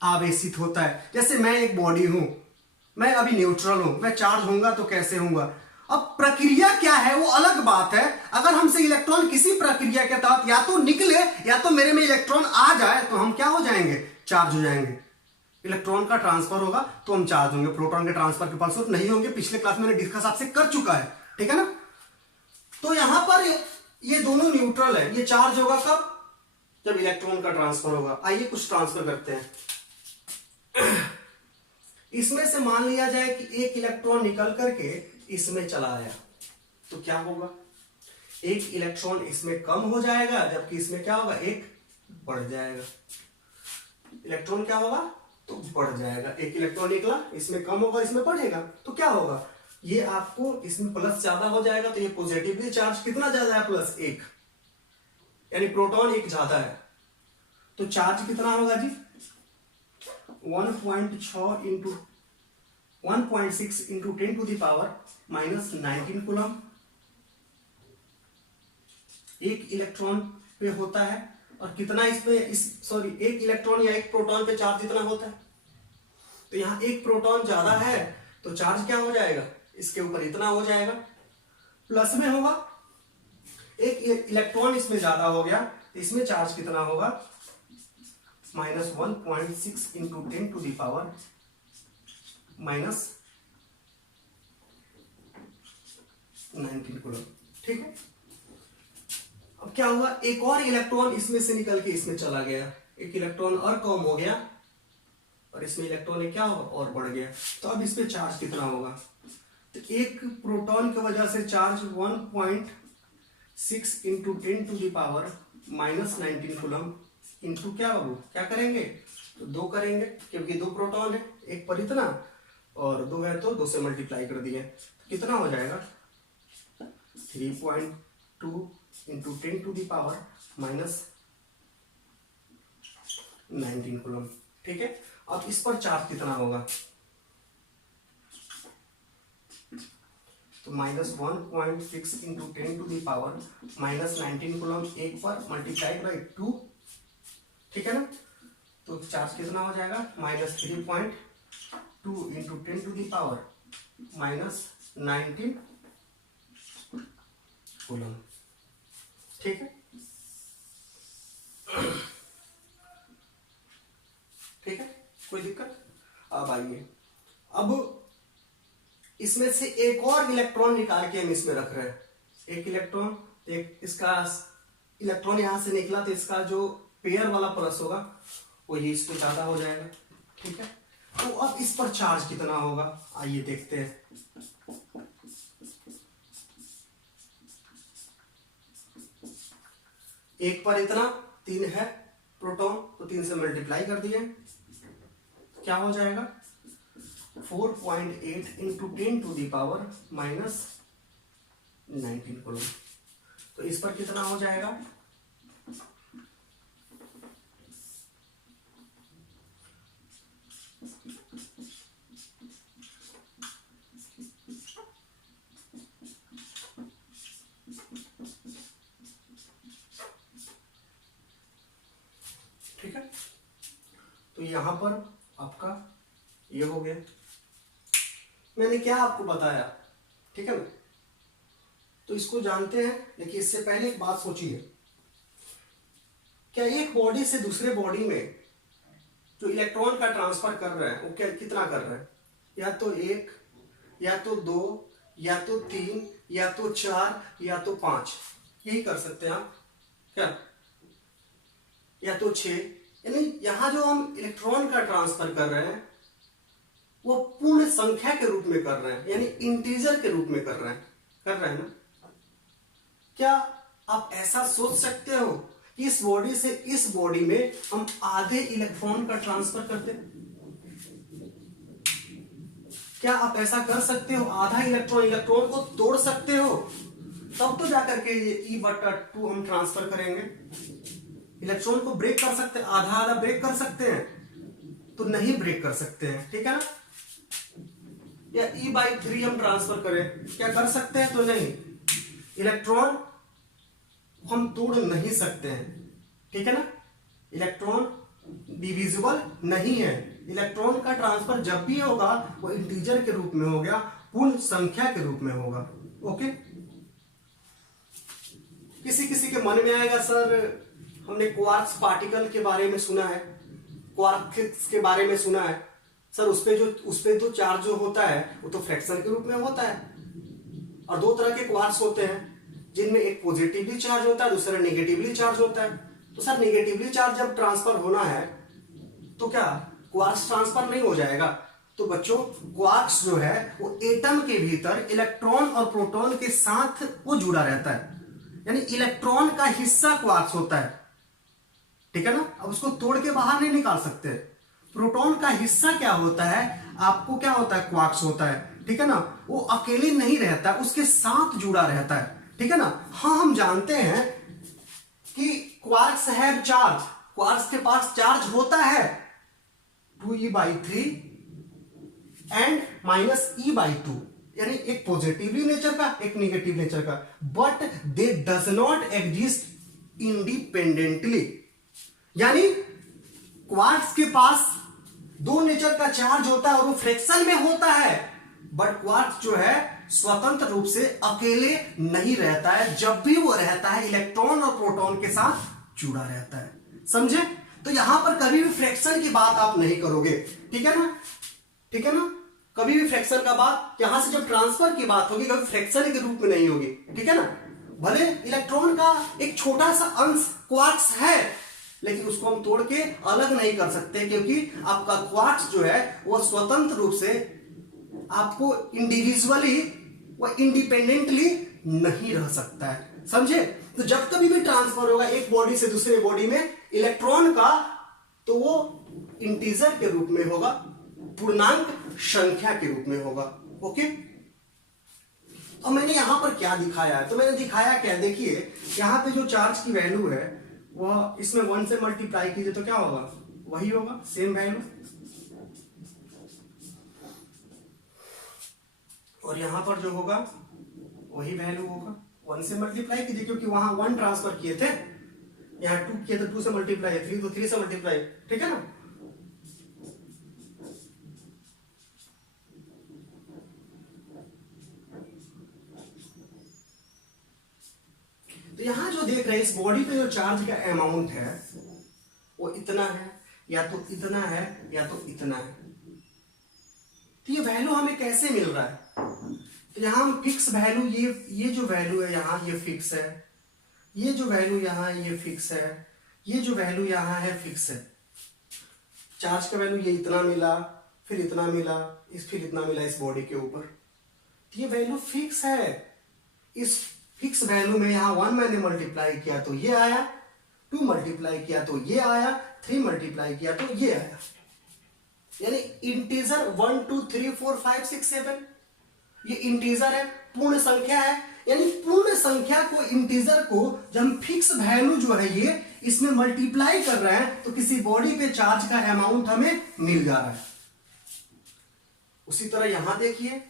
आवेशित होता है। जैसे मैं एक बॉडी हूं, मैं अभी न्यूट्रल हूं, मैं चार्ज होऊंगा तो कैसे होऊंगा। अब प्रक्रिया क्या है वो अलग बात है। अगर हमसे इलेक्ट्रॉन किसी प्रक्रिया के तहत या तो निकले या तो मेरे में इलेक्ट्रॉन आ जाए तो हम क्या हो जाएंगे, चार्ज हो जाएंगे। इलेक्ट्रॉन का ट्रांसफर होगा तो हम चार्ज होंगे, प्रोटॉन के ट्रांसफर के फलस्वरूप नहीं होंगे। पिछले क्लास में मैंने डिस्कस आपसे कर चुका है, ठीक है ना। तो यहां पर ये दोनों न्यूट्रल है। ये चार्ज होगा कब, जब इलेक्ट्रॉन का ट्रांसफर होगा। आइए कुछ ट्रांसफर करते हैं। इसमें से मान लिया जाए कि एक इलेक्ट्रॉन निकल करके इसमें चला आया तो क्या होगा, एक इलेक्ट्रॉन इसमें कम हो जाएगा जबकि इसमें क्या होगा, एक बढ़ जाएगा। इलेक्ट्रॉन क्या होगा तो बढ़ जाएगा। एक इलेक्ट्रॉन निकला, इसमें कम होगा, इसमें बढ़ेगा तो क्या होगा, ये आपको इसमें प्लस ज्यादा हो जाएगा तो ये पॉजिटिवली चार्ज कितना ज्यादा है, प्लस एक, यानी प्रोटॉन एक ज्यादा है। तो चार्ज कितना होगा जी, 1.6 into 1.6 into 10 to the power minus 19 coulomb एक इलेक्ट्रॉन पे होता है। और कितना इसमें एक इलेक्ट्रॉन या एक प्रोटॉन पे चार्ज इतना होता है। तो यहां एक प्रोटॉन ज्यादा है तो चार्ज क्या हो जाएगा, इसके ऊपर इतना हो जाएगा, प्लस में होगा। एक इलेक्ट्रॉन इसमें ज्यादा हो गया तो इसमें चार्ज कितना होगा, minus 1.6 into 10 to the power minus 19 coulomb, ठीक है। अब क्या हुआ, एक और इलेक्ट्रॉन इसमें से निकल के इसमें चला गया, एक इलेक्ट्रॉन और कम हो गया और इसमें इलेक्ट्रॉन क्या होगा और बढ़ गया। तो अब इस पे चार्ज कितना होगा, तो एक प्रोटॉन की वजह से charge 1.6 into 10 to the power minus 19 coulomb into क्या बाबू, क्या करेंगे तो 2 करेंगे, क्योंकि 2 प्रोटॉन है, एक पर इतना और 2 है तो 2 से मल्टीप्लाई कर दिए। तो कितना हो जाएगा 3.2 into 10 to the power minus 19 coulomb, ठीक है। अब इस पर चार्ज कितना होगा, तो minus 1.6 into 10 to the power minus 19 coulomb एक पर मल्टीप्लाइड बाई 2, ठीक है ना। तो चार्ज कितना हो जाएगा, minus 3.2 into 10 to the power minus 19 coulomb, ठीक है। ठीक है, कोई दिक्कत। अब आइए, अब इसमें से एक और इलेक्ट्रॉन निकाल के हम इसमें रख रहे हैं। एक इलेक्ट्रॉन, एक इसका इलेक्ट्रॉन यहां से निकला तो इसका जो पेयर वाला प्लस होगा वो ये इसको ज्यादा हो जाएगा, ठीक है। तो अब इस पर चार्ज कितना होगा, आइए देखते हैं। एक पर इतना 3 है प्रोटॉन तो 3 से मल्टीप्लाई कर दिए, क्या हो जाएगा 4.8 into 10 to the power minus 19 coulomb. तो इस पर कितना हो जाएगा, ठीक है। तो यहां पर आपका ये हो गया, मैंने क्या आपको बताया, ठीक है ना। तो इसको जानते हैं, लेकिन इससे पहले एक बात सोचिए, क्या एक बॉडी से दूसरे बॉडी में जो इलेक्ट्रॉन का ट्रांसफर कर रहे हैं वो क्या कितना कर रहे हैं, या तो 1, या तो 2, या तो 3, या तो 4, या तो 5, यही कर सकते हैं आप क्या, या तो 6। यानी यहां जो हम इलेक्ट्रॉन का ट्रांसफर कर रहे हैं वो पूर्ण संख्या के रूप में कर रहे हैं, यानी इंटीजर के रूप में कर रहे हैं ना। क्या आप ऐसा सोच सकते हो कि इस बॉडी से इस बॉडी में हम आधे इलेक्ट्रॉन का ट्रांसफर करते हैं? क्या आप ऐसा कर सकते हो? आधा इलेक्ट्रॉन को तोड़ सकते हो, तब तो जाकर के ये E/2 हम ट्रांसफर करेंगे। इलेक्ट्रॉन को ब्रेक कर सकते हैं, आधा आधा ब्रेक कर सकते हैं? तो नहीं ब्रेक कर सकते हैं, ठीक है ना। या E/3 हम ट्रांसफर करें, क्या कर सकते हैं? तो नहीं, इलेक्ट्रॉन हम तोड़ नहीं सकते हैं, ठीक है ना। इलेक्ट्रॉन डिविजिबल नहीं है। इलेक्ट्रॉन का ट्रांसफर जब भी होगा वो इंटीजर के रूप में हो गया, पूर्ण संख्या के रूप में होगा। ओके, किसी किसी के मन में आएगा सर हमने क्वार्क्स पार्टिकल के बारे में सुना है, क्वार्क्स के बारे में सुना है सर, उस पे जो चार्ज जो होता है वो तो फ्रैक्शन के रूप में होता है। और दो तरह के क्वार्क्स होते हैं जिनमें एक पॉजिटिवली चार्ज होता है, दूसरा नेगेटिवली चार्ज होता है। तो सर नेगेटिवली चार्ज जब ट्रांसफर होना है तो क्या क्वार्क्स ट्रांसफर नहीं हो जाएगा? तो बच्चों क्वार्क्स जो है वो एटम के भीतर इलेक्ट्रॉन और प्रोटॉन के साथ वो जुड़ा रहता है, यानी इलेक्ट्रॉन का हिस्सा क्वार्क्स होता है, ठीक है ना। अब उसको तोड़ के बाहर नहीं निकाल सकते। प्रोटॉन का हिस्सा क्या होता है, आपको क्या होता है, क्वार्क्स होता है, ठीक है ना। वो अकेले नहीं रहता, उसके साथ जुड़ा रहता है, ठीक है ना। हाँ, हम जानते हैं कि क्वार्क्स हैव चार्ज, क्वार्क्स के पास चार्ज होता है 2e/3 एंड -e/2, यानी एक पॉजिटिवली नेचर का एक निगेटिव नेचर का, but they does not exist independently. यानी क्वार्क्स के पास दो नेचर का चार्ज होता है और वो फ्रैक्शन में होता है, बट क्वार्क्स जो है स्वतंत्र रूप से अकेले नहीं रहता है, जब भी वो रहता है इलेक्ट्रॉन और प्रोटॉन के साथ जुड़ा रहता है, समझे। तो यहां पर कभी भी फ्रैक्शन की बात आप नहीं करोगे, ठीक है ना, ठीक है ना। कभी भी फ्रैक्शन का बात यहां से जब ट्रांसफर की बात होगी कभी फ्रैक्शन के रूप में नहीं होगी, ठीक है ना। भले इलेक्ट्रॉन का एक छोटा सा अंश क्वार्क्स है, लेकिन उसको हम तोड़ के अलग नहीं कर सकते, क्योंकि आपका क्वार्क्स जो है वो स्वतंत्र रूप से आपको इंडिविजुअली वो इंडिपेंडेंटली नहीं रह सकता है, समझे। तो जब कभी भी ट्रांसफर होगा एक बॉडी से दूसरे बॉडी में इलेक्ट्रॉन का, तो वो इंटीजर के रूप में होगा, पूर्णांक संख्या के रूप में होगा। ओके, तो मैंने यहां पर क्या दिखाया है, तो मैंने दिखाया क्या, देखिए यहां पे जो चार्ज की वैल्यू है वह इसमें 1 से मल्टीप्लाई कीजिए तो क्या होगा, वही होगा, सेम वैल्यू। और यहां पर जो होगा वही वैल्यू होगा, 1 से मल्टीप्लाई कीजिए, क्योंकि वहां 1 ट्रांसफर किए थे, यहां 2 किए तो 2 से मल्टीप्लाई, 3 तो 3 से मल्टीप्लाई, ठीक है ना। तो यहां जो देख रहे हैं इस बॉडी पे जो चार्ज का अमाउंट है वो इतना है, या तो इतना है, या तो इतना है। तो ये वैल्यू हमें कैसे मिल रहा है, तो यहां हम फिक्स वैल्यू, ये जो वैल्यू है यहां ये फिक्स है, ये जो वैल्यू यहां ये फिक्स है, ये जो वैल्यू यहां है फिक्स है। चार्ज का वैल्यू ये इतना मिला, फिर इतना मिला, फिर इतना मिला इस बॉडी के ऊपर, तो ये वैल्यू फिक्स है। इस फिक्स वैल्यू में यहां 1 मैंने मल्टीप्लाई किया तो ये आया, 2 मल्टीप्लाई किया तो ये आया, 3 मल्टीप्लाई किया तो ये आया, यानी इंटीजर 1 2 3 4 5 6 7 ये इंटीजर है, पूर्ण संख्या है। यानी पूर्ण संख्या को, इंटीजर को जब हम फिक्स वैल्यू जो है ये इसमें मल्टीप्लाई कर रहे हैं तो किसी बॉडी पे चार्ज का अमाउंट हमें मिल जा रहा है। उसी तरह यहां देखिए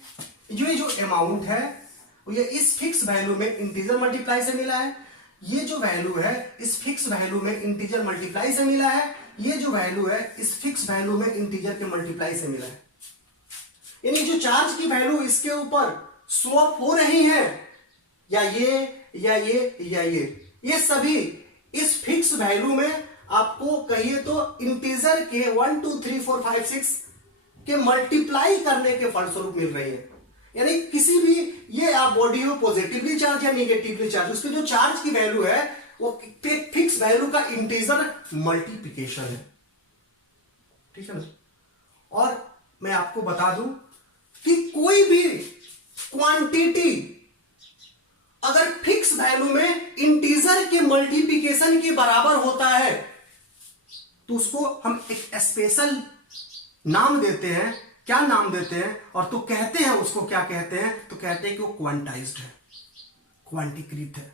ये जो अमाउंट है ये इस फिक्स वैल्यू में इंटीजर मल्टीप्लाई से मिला है, ये जो वैल्यू है इस फिक्स वैल्यू में इंटीजर मल्टीप्लाई से मिला है, ये जो वैल्यू है इस फिक्स वैल्यू में इंटीजर के मल्टीप्लाई से मिला है। यानी जो चार्ज की वैल्यू इसके ऊपर स्वैप हो रही है, या ये या ये या ये सभी इस फिक्स वैल्यू में आपको कहिए तो इंटीजर के 1 2 3 4 5 6 के मल्टीप्लाई करने के फलस्वरूप मिल रही है। यानी किसी भी, ये आप बॉडी हो पॉजिटिवली चार्ज या निगेटिवली चार्ज, उसके जो चार्ज की वैल्यू है वो फिक्स वैल्यू का इंटीजर मल्टीप्लिकेशन है, ठीक है ना। और मैं आपको बता दूं कि कोई भी क्वांटिटी अगर फिक्स वैल्यू में इंटीजर के मल्टीप्लिकेशन के बराबर होता है तो उसको हम एक स्पेशल नाम देते हैं। क्या नाम देते हैं? और तो कहते हैं उसको, क्या कहते हैं? तो कहते हैं कि वो क्वांटाइज्ड है, क्वांटीकृत है।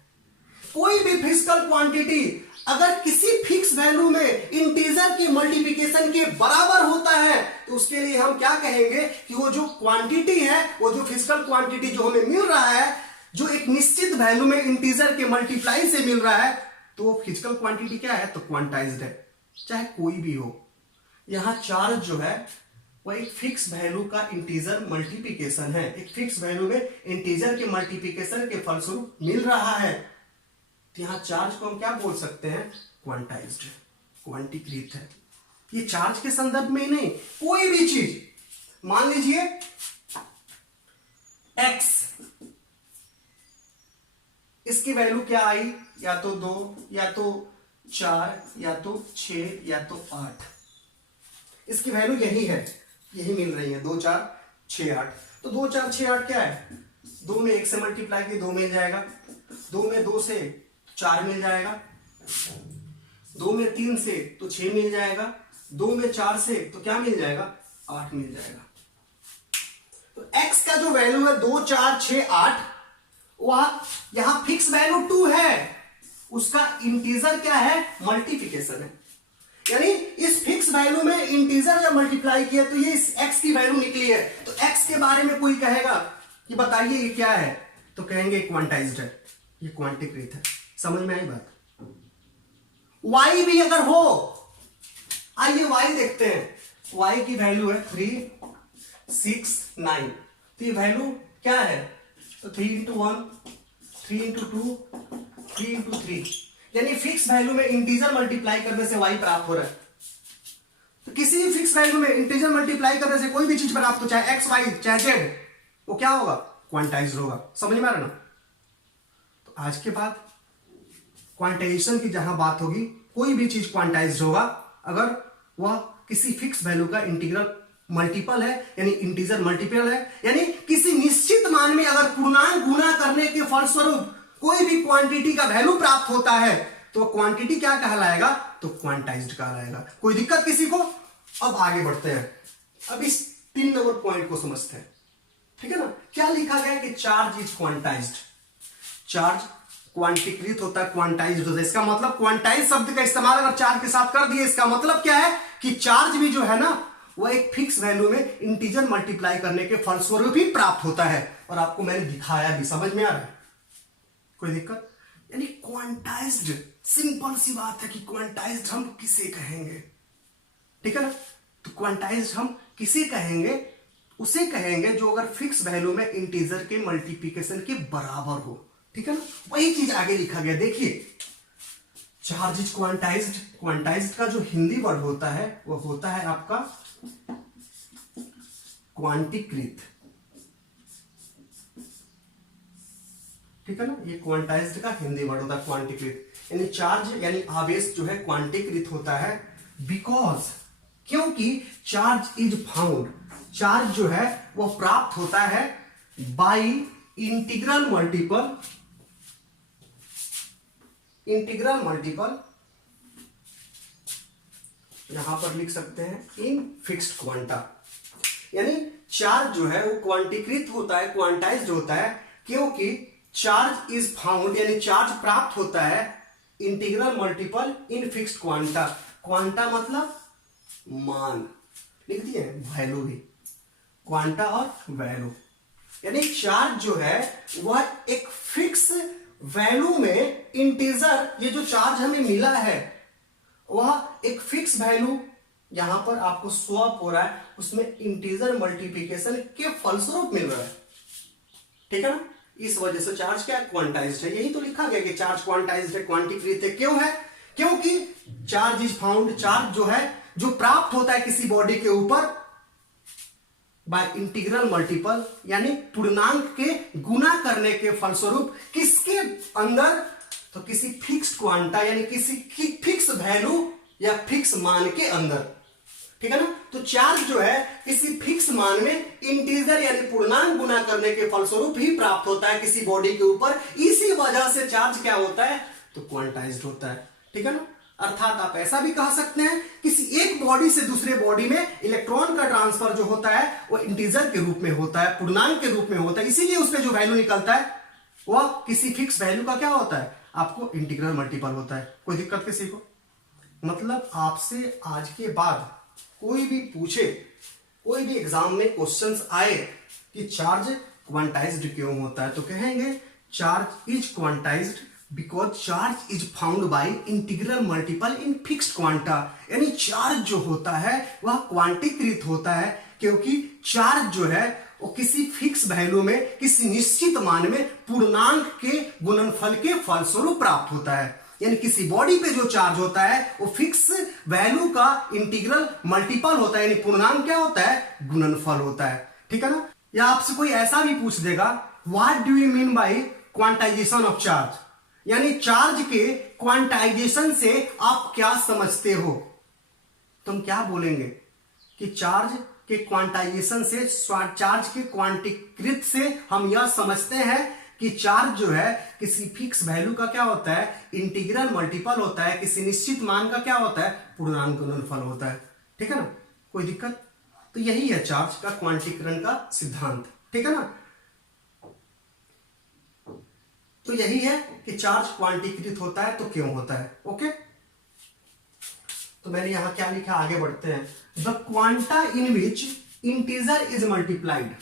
कोई भी फिजिकल क्वांटिटी अगर किसी फिक्स वैल्यू में इंटीजर की मल्टीप्लिकेशन के बराबर होता है तो उसके लिए हम क्या कहेंगे कि वो जो क्वांटिटी है, वो जो फिजिकल क्वांटिटी जो हमें मिल रहा है, जो एक निश्चित वैल्यू में इंटीजर के मल्टीप्लाई से मिल रहा है, तो वो फिजिकल क्वांटिटी क्या है? तो क्वांटाइज्ड है, चाहे कोई भी हो। यहां चार्ज जो है वो एक फिक्स वैल्यू का इंटीजर मल्टीप्लिकेशन है, एक फिक्स वैल्यू में इंटीजर के मल्टीप्लिकेशन के फलस्वरूप मिल रहा है। तो यहां चार्ज को हम क्या बोल सकते हैं? क्वांटाइज्ड है, क्वांटीकृत है। ये चार्ज के संदर्भ में ही नहीं, कोई भी चीज, मान लीजिए x, इसकी वैल्यू क्या आई? या तो 2, या तो 4, या तो 6, या तो 8। इसकी वैल्यू यही है, यही मिल रही है, 2 4 6 8। तो 2 4 6 8 क्या है? 2 में 1 से मल्टीप्लाई किए 2 मिल जाएगा, 2 में 2 से 4 मिल जाएगा, 2 में 3 से तो 6 मिल जाएगा, 2 में 4 से तो क्या मिल जाएगा? 8 मिल जाएगा। तो x का जो वैल्यू है 2 4 6 8, वह यहां फिक्स वैल्यू 2 है, उसका इंटीजर क्या है? मल्टीप्लिकेशन है। यानी इस फिक्स वैल्यू में इंटीजर जब मल्टीप्लाई किया तो ये इस x की वैल्यू निकली है। तो x के बारे में कोई कहेगा कि बताइए ये क्या है, तो कहेंगे क्वांटाइज्ड है, ये क्वांटीकृत है। समझ में आई बात? y भी अगर हो, आइए y देखते हैं। y की वैल्यू है 3 6 9। तो ये वैल्यू क्या है? तो 3 इंटू 1, 3 इंटू 2, 3 इंटू 3, यानी फिक्स वैल्यू में इंटीजर मल्टीप्लाई करने से y प्राप्त हो रहा है। तो किसी भी फिक्स वैल्यू में इंटीजर मल्टीप्लाई करने से कोई भी चीज प्राप्त हो, चाहे x y चाहे z, वो क्या होगा? क्वांटाइज्ड होगा। समझ में आ रहा ना? तो आज के बाद क्वांटाइजेशन की जहां बात होगी, कोई भी चीज क्वांटाइज्ड होगा अगर वह किसी फिक्स वैल्यू का इंटीग्रल मल्टीपल है, यानी इंटीजर मल्टीपल है, यानी किसी निश्चित मान में अगर पूर्णांक गुना करने के फलस्वरूप कोई भी क्वांटिटी का वैल्यू प्राप्त होता है तो क्वांटिटी क्या कहलाएगा? तो क्वांटाइज्ड कहलाएगा। कोई दिक्कत किसी को? अब आगे बढ़ते हैं, अब इस 3 नंबर पॉइंट को समझते हैं, ठीक है ना। क्या लिखा गया कि चार्ज इज क्वांटाइज्ड, चार्ज क्वांटीकृत होता है, क्वांटाइज्ड होता है। इसका मतलब क्वांटाइज शब्द का इस्तेमाल अगर चार्ज के साथ कर दिए, इसका मतलब क्या है कि चार्ज भी जो है ना वो एक फिक्स वैल्यू में इंटीजर मल्टीप्लाई करने के फलस्वरूप ही प्राप्त होता है। और आपको मैंने दिखाया भी, समझ में आ रहा है? कोई दिक्कत? यानी क्वांटाइज्ड, सिंपल सी बात है कि क्वांटाइज्ड हम किसे कहेंगे, ठीक है ना। तो क्वांटाइज्ड हम किसे कहेंगे? उसे कहेंगे जो अगर फिक्स वैल्यू में इंटीजर के मल्टीप्लिकेशन के बराबर हो, ठीक है ना। वही चीज आगे लिखा गया, देखिए चार्ज इज क्वांटाइज्ड। क्वांटाइज्ड का जो हिंदी वर्ड होता है वो होता है आपका क्वांटीकृत, ठीक है ना। ये क्वांटाइज्ड का हिंदी वर्ड होता है क्वांटीकृत, यानी चार्ज यानी आवेश जो है क्वांटीकृत होता है। बिकॉज, क्योंकि चार्ज इज फाउंड, चार्ज जो है वो प्राप्त होता है by integral multiple, integral multiple यहां पर लिख सकते हैं इन फिक्स्ड क्वांटा। यानी चार्ज जो है वो क्वांटीकृत होता है, क्वांटाइज्ड होता है, क्योंकि चार्ज इज फाउंड यानी चार्ज प्राप्त होता है integral multiple in fixed quanta. Quanta मतलब मान, लिख दिए वैल्यू भी, क्वांटा और वैल्यू। यानी चार्ज जो है वह एक फिक्स वैल्यू में इंटीजर, ये जो चार्ज हमें मिला है वह एक फिक्स वैल्यू यहां पर आपको शो अप हो रहा है, उसमें इंटीजर मल्टीप्लिकेशन के फलस्वरूप मिल रहा है, ठीक है ना। इस वजह से चार्ज क्या क्वांटाइज्ड है। यही तो लिखा गया कि चार्ज क्वांटाइज्ड है, क्वांटीकृत है। क्यों है? क्योंकि चार्ज इज फाउंड, चार्ज जो है जो प्राप्त होता है किसी बॉडी के ऊपर बाय इंटीग्रल मल्टीपल, यानी पूर्णांक के गुना करने के फलस्वरूप किसके अंदर, तो किसी फिक्स क्वांटा यानी किसी फिक्स वैल्यू या फिक्स मान के अंदर, ठीक है ना। तो चार्ज जो है किसी फिक्स मान में इंटीजर यानी पूर्णांक गुना करने के फलस्वरूप ही प्राप्त होता है किसी बॉडी के ऊपर। इसी वजह से चार्ज क्या होता है, तो क्वांटाइज्ड होता है, ठीक है ना। अर्थात आप ऐसा भी कह सकते हैं किसी एक बॉडी से दूसरे बॉडी में इलेक्ट्रॉन का ट्रांसफर जो होता है वो इंटीजर के रूप में होता है, पूर्णांक के रूप में होता है, इसीलिए उसमें जो वैल्यू निकलता है वह किसी फिक्स वैल्यू का क्या होता है, आपको इंटीग्रल मल्टीपल होता है। कोई दिक्कत किसी को? मतलब आपसे आज के बाद कोई भी पूछे, कोई भी एग्जाम में क्वेश्चंस आए कि चार्ज क्वांटाइज्ड क्यों होता है, तो कहेंगे charge is quantized because charge is found by integral multiple in fixed quanta, यानी चार्ज जो होता है वह क्वांटीकृत होता है क्योंकि चार्ज जो है वो किसी फिक्स वैल्यू में, किसी निश्चित मान में पूर्णांक के गुणनफल के फलस्वरूप प्राप्त होता है। यानी किसी बॉडी पे जो चार्ज होता है वो फिक्स वैल्यू का इंटीग्रल मल्टीपल होता है, यानी पूर्णांक क्या होता है, गुणनफल होता है, ठीक है ना। या आपसे कोई ऐसा भी पूछ देगा what do you mean by quantization of charge, यानी चार्ज के क्वांटाइजेशन से आप क्या समझते हो, तुम क्या बोलेंगे कि चार्ज के क्वांटाइजेशन से, चार्ज के क्वांटीकृत से हम यह समझते हैं कि चार्ज जो है किसी फिक्स वैल्यू का क्या होता है, इंटीग्रल मल्टीपल होता है, किसी निश्चित मान का क्या होता है, पूर्णांक गुणनफल होता है, ठीक है ना। कोई दिक्कत? तो यही है चार्ज का क्वांटीकरण का सिद्धांत, ठीक है ना। तो यही है कि चार्ज क्वांटीकृत होता है तो क्यों होता है, ओके। तो मैंने यहां क्या लिखा, आगे बढ़ते हैं। The quanta in which integer is multiplied,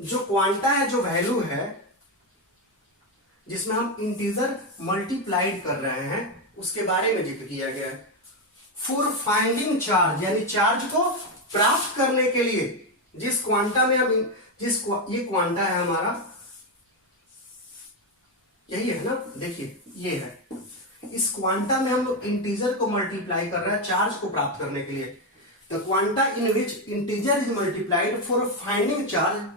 जो क्वांटा है, जो वैल्यू है जिसमें हम इंटीजर मल्टीप्लाइड कर रहे हैं, उसके बारे में जिक्र किया गया है। फॉर फाइंडिंग चार्ज, यानी चार्ज को प्राप्त करने के लिए जिस क्वांटा में हम ये क्वांटा है हमारा, यही है ना, देखिए ये है, इस क्वांटा में हम लोग इंटीजर को मल्टीप्लाई कर रहे हैं चार्ज को प्राप्त करने के लिए। The quanta in which integer is multiplied for finding charge,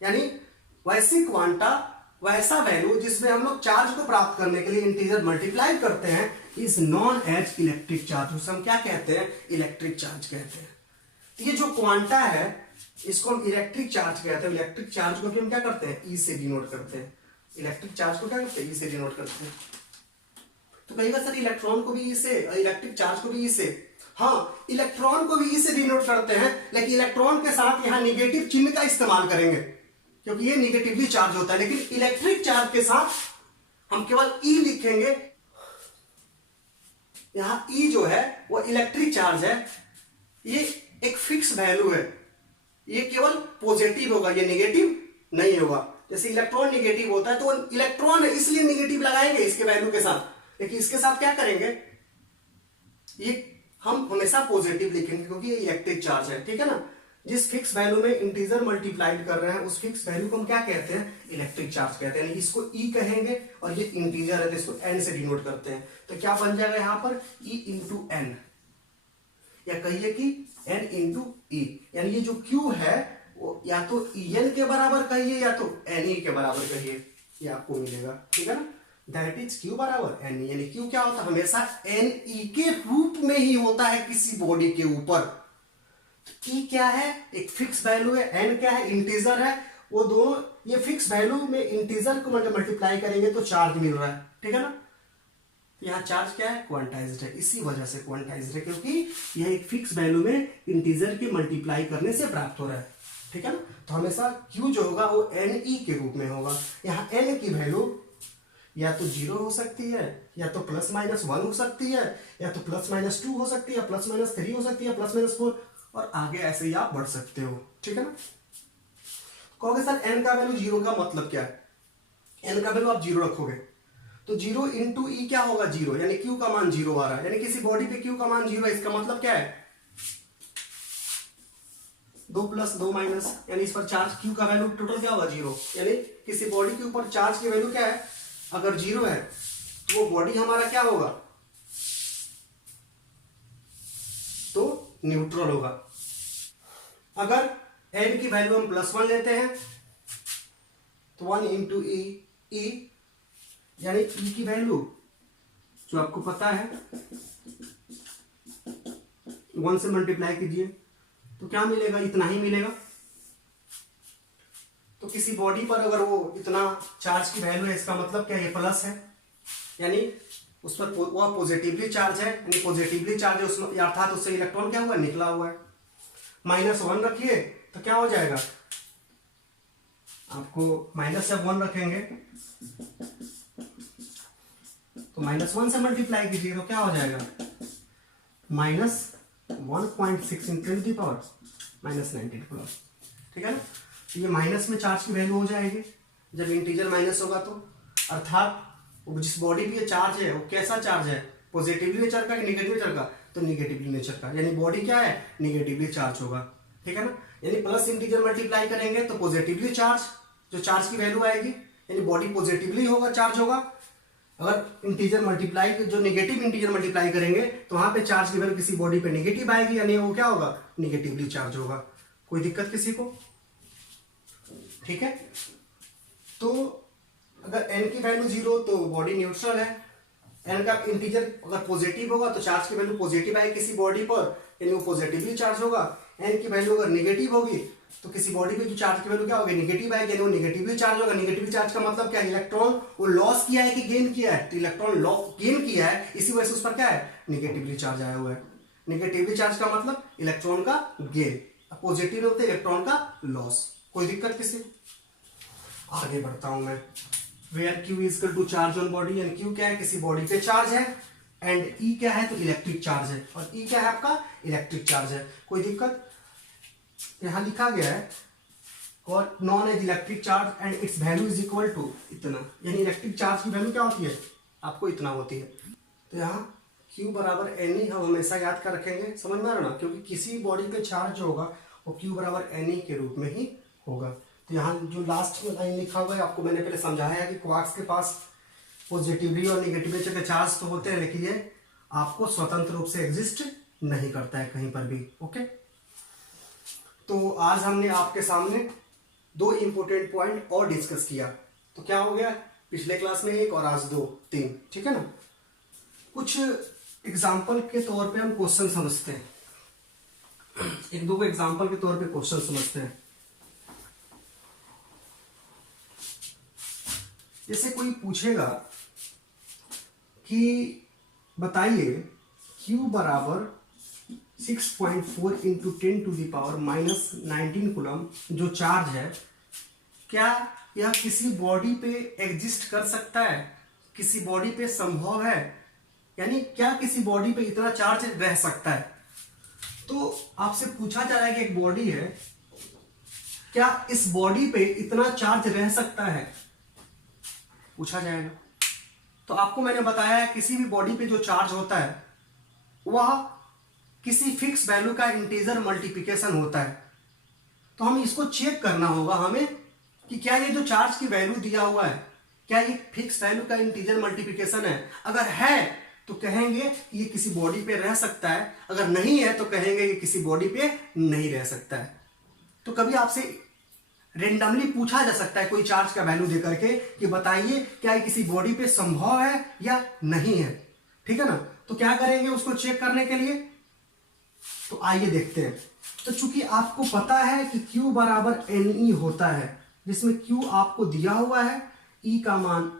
यानी वैसी क्वांटा, वैसा वैल्यू जिसमें हम लोग चार्ज को प्राप्त करने के लिए इंटीजर मल्टीप्लाई करते हैं, is known as electric charge. उसे हम क्या कहते हैं, इलेक्ट्रिक चार्ज कहते हैं। तो ये जो क्वांटा है इसको हम इलेक्ट्रिक चार्ज कहते हैं। इलेक्ट्रिक चार्ज को भी हम क्या करते हैं, ई से डिनोट करते हैं। इलेक्ट्रिक चार्ज को क्या करते हैं, ई से डिनोट करते हैं। तो कहेगा सर इलेक्ट्रॉन को भी ई से, इलेक्ट्रिक चार्ज को भी ई से। हाँ, इलेक्ट्रॉन को भी ई से डिनोट करते हैं, लेकिन इलेक्ट्रॉन के साथ यहां निगेटिव चिन्ह का इस्तेमाल करेंगे क्योंकि ये निगेटिवली चार्ज होता है। लेकिन इलेक्ट्रिक चार्ज के साथ हम केवल ई लिखेंगे। यहां ई जो है वो इलेक्ट्रिक चार्ज है, ये एक फिक्स वैल्यू है, ये केवल पॉजिटिव होगा, ये नेगेटिव नहीं होगा। जैसे इलेक्ट्रॉन नेगेटिव होता है तो इलेक्ट्रॉन है इसलिए नेगेटिव लगाएंगे इसके वैल्यू के साथ, लेकिन इसके साथ क्या करेंगे, ये हम हमेशा पॉजिटिव लिखेंगे क्योंकि ये इलेक्ट्रिक चार्ज है, ठीक है ना। जिस फिक्स वैल्यू में इंटीजर मल्टीप्लाइड कर रहे हैं उस फिक्स वैल्यू को हम क्या कहते हैं, इलेक्ट्रिक चार्ज कहते हैं। इसको ई कहेंगे और ये इंटीजर है तो इसको एन से डिनोट करते हैं। तो क्या बन जाएगा यहां पर, ई इंटू एन, या कहिए कि एन इंटू ई, यानी ये जो क्यू है वो या तो एन के बराबर कहिए या तो एन ई के बराबर कहिए, ये आपको मिलेगा, ठीक है ना। दैट इज क्यू बराबर एन ई, यानी क्यू क्या होता है, हमेशा एन ई के रूप में ही होता है किसी बॉडी के ऊपर। ई क्या है, एक फिक्स वैल्यू है, एन क्या है, इंटीजर है, वो दोनों ये फिक्स वैल्यू में इंटीजर को मल्टीप्लाई करेंगे तो चार्ज मिल रहा है, ठीक है ना। यहाँ चार्ज क्या है, क्वांटाइज्ड है, इसी वजह से क्वांटाइज्ड है क्योंकि यह एक फिक्स वैल्यू में इंटीजर के मल्टीप्लाई करने से प्राप्त हो रहा है, ठीक है ना। तो हमेशा Q जो होगा वो NE के रूप में होगा। यहाँ N की वैल्यू या तो 0 हो सकती है, या तो ±1 हो सकती है, या तो ±2 हो सकती है, ±3 हो सकती है, +4, और आगे ऐसे ही आप बढ़ सकते हो, ठीक है ना। कहोगे सर n का वैल्यू 0 का मतलब क्या है, n का वैल्यू आप 0 रखोगे तो 0 इंटू ई क्या होगा, 0, यानी Q का मान 0 आ रहा है, यानी किसी बॉडी पे Q का मान 0 है, इसका मतलब क्या है 2 + 2 - यानी इस पर चार्ज Q का वैल्यू टोटल क्या होगा 0, यानी किसी बॉडी के ऊपर चार्ज की वैल्यू क्या है, अगर 0 है वो बॉडी हमारा क्या होगा, तो न्यूट्रल होगा। अगर n की वैल्यू हम +1 लेते हैं तो 1 इंटू ई, यानी ई की वैल्यू जो आपको पता है 1 से मल्टीप्लाई कीजिए तो क्या मिलेगा, इतना ही मिलेगा। तो किसी बॉडी पर अगर वो इतना चार्ज की वैल्यू है, इसका मतलब क्या, ये प्लस है, यानी उस पर वो पॉजिटिवली चार्ज है, यानी पॉजिटिवली चार्ज है उसमें, अर्थात उससे इलेक्ट्रॉन क्या हुआ, निकला हुआ है। -1 रखिए तो क्या हो जाएगा, आपको माइनस जब 1 रखेंगे तो -1 से मल्टीप्लाई कीजिए तो क्या हो जाएगा, -1.6 इंटू 10 की पावर -19 कूलम, ठीक है ना। तो ये माइनस में चार्ज की वैल्यू हो जाएगी जब इंटीजर माइनस होगा तो, अर्थात वो जिस बॉडी पे चार्ज है वो कैसा चार्ज है, पॉजिटिवली नेचर का कि निगेटिव नेचर का, तो निगेटिवली नेचर का, यानी बॉडी क्या है, निगेटिवली चार्ज होगा, ठीक है ना। यानी प्लस इंटीजर मल्टीप्लाई करेंगे तो पॉजिटिवली चार्ज, जो चार्ज की वैल्यू आएगी, यानी बॉडी पॉजिटिवली होगा, चार्ज होगा। अगर इंटीजर मल्टीप्लाई, जो नेगेटिव इंटीजर मल्टीप्लाई करेंगे तो वहां पे चार्ज की वैल्यू किसी बॉडी पे नेगेटिव आएगी, यानी वो क्या होगा, निगेटिवली चार्ज होगा। कोई दिक्कत किसी को, ठीक है। तो अगर n की वैल्यू 0 तो बॉडी न्यूट्रल है, n का इंटीजर अगर पॉजिटिव होगा तो चार्ज की वैल्यू पॉजिटिव आएगी किसी बॉडी पर, यानी वो पॉजिटिवली चार्ज होगा। n की वैल्यू अगर नेगेटिव होगी तो किसी बॉडी पे जो चार्ज की वैल्यू क्या होगी, नेगेटिव आएगी, यानी वो नेगेटिवली चार्ज होगा। नेगेटिव चार्ज का मतलब क्या है, इलेक्ट्रॉन वो लॉस किया है कि गेन किया है, तो इलेक्ट्रॉन गेन किया है, इसी वजह से उस पर क्या है, नेगेटिवली चार्ज आया हुआ है। नेगेटिवली चार्ज का मतलब इलेक्ट्रॉन का गेन, पॉजिटिव होते इलेक्ट्रॉन का लॉस। कोई दिक्कत किसी, आगे बढ़ता हूं मैं। Where Q is equal to charge on body, यानी Q क्या है, किसी बॉडी पे चार्ज है, एंड E क्या है, तो इलेक्ट्रिक चार्ज है, और E क्या है आपका, इलेक्ट्रिक चार्ज है। कोई दिक्कत, यहां लिखा गया है और known as electric charge and its value is equal to इतना, यानी इलेक्ट्रिक चार्ज की वैल्यू क्या होती है, आपको इतना होती है। तो यहाँ Q बराबर NE हम हमेशा याद कर रखेंगे, समझ में आ रहा ना, क्योंकि किसी बॉडी पे चार्ज जो होगा वो Q बराबर NE के रूप में ही होगा। तो यहाँ जो लास्ट में लाइन लिखा हुआ है, आपको मैंने पहले समझाया है कि क्वार्क्स के पास पॉजिटिवली और नेगेटिव नेचर के चार्ज तो होते हैं, लेकिन ये आपको स्वतंत्र रूप से एग्जिस्ट नहीं करता है कहीं पर भी, ओके। तो आज हमने आपके सामने 2 इंपॉर्टेंट पॉइंट और डिस्कस किया। तो क्या हो गया, पिछले क्लास में 1 और आज 2, 3, ठीक है ना। कुछ एग्जाम्पल के तौर पे हम क्वेश्चन समझते हैं, 1-2 एग्जाम्पल के तौर पे क्वेश्चन समझते हैं। जैसे कोई पूछेगा कि बताइए Q बराबर 6.4 into 10 to the power -19 coulomb जो चार्ज है, क्या यह किसी बॉडी पे एग्जिस्ट कर सकता है, किसी बॉडी पे संभव है, यानी क्या किसी बॉडी पे इतना चार्ज रह सकता है। तो आपसे पूछा जा रहा है कि एक बॉडी है, क्या इस बॉडी पे इतना चार्ज रह सकता है, पूछा जाएगा। तो आपको मैंने बताया है किसी भी बॉडी पे जो चार्ज होता है वह किसी फिक्स वैल्यू का इंटीजर मल्टीप्लिकेशन होता है। तो हम इसको चेक करना होगा हमें कि क्या ये जो चार्ज की वैल्यू दिया हुआ है, क्या ये फिक्स वैल्यू का इंटीजर मल्टीप्लिकेशन है। अगर है तो कहेंगे कि ये किसी बॉडी पे रह सकता है, अगर नहीं है तो कहेंगे ये किसी बॉडी पे नहीं रह सकता है। तो कभी आपसे रेंडमली पूछा जा सकता है कोई चार्ज का वैल्यू देकर के कि बताइए क्या ये किसी बॉडी पे संभव है या नहीं है, ठीक है ना। तो क्या करेंगे उसको चेक करने के लिए, तो आइए देखते हैं। तो चूंकि आपको पता है कि Q बराबर NE होता है, जिसमें Q आपको दिया हुआ है, E का मान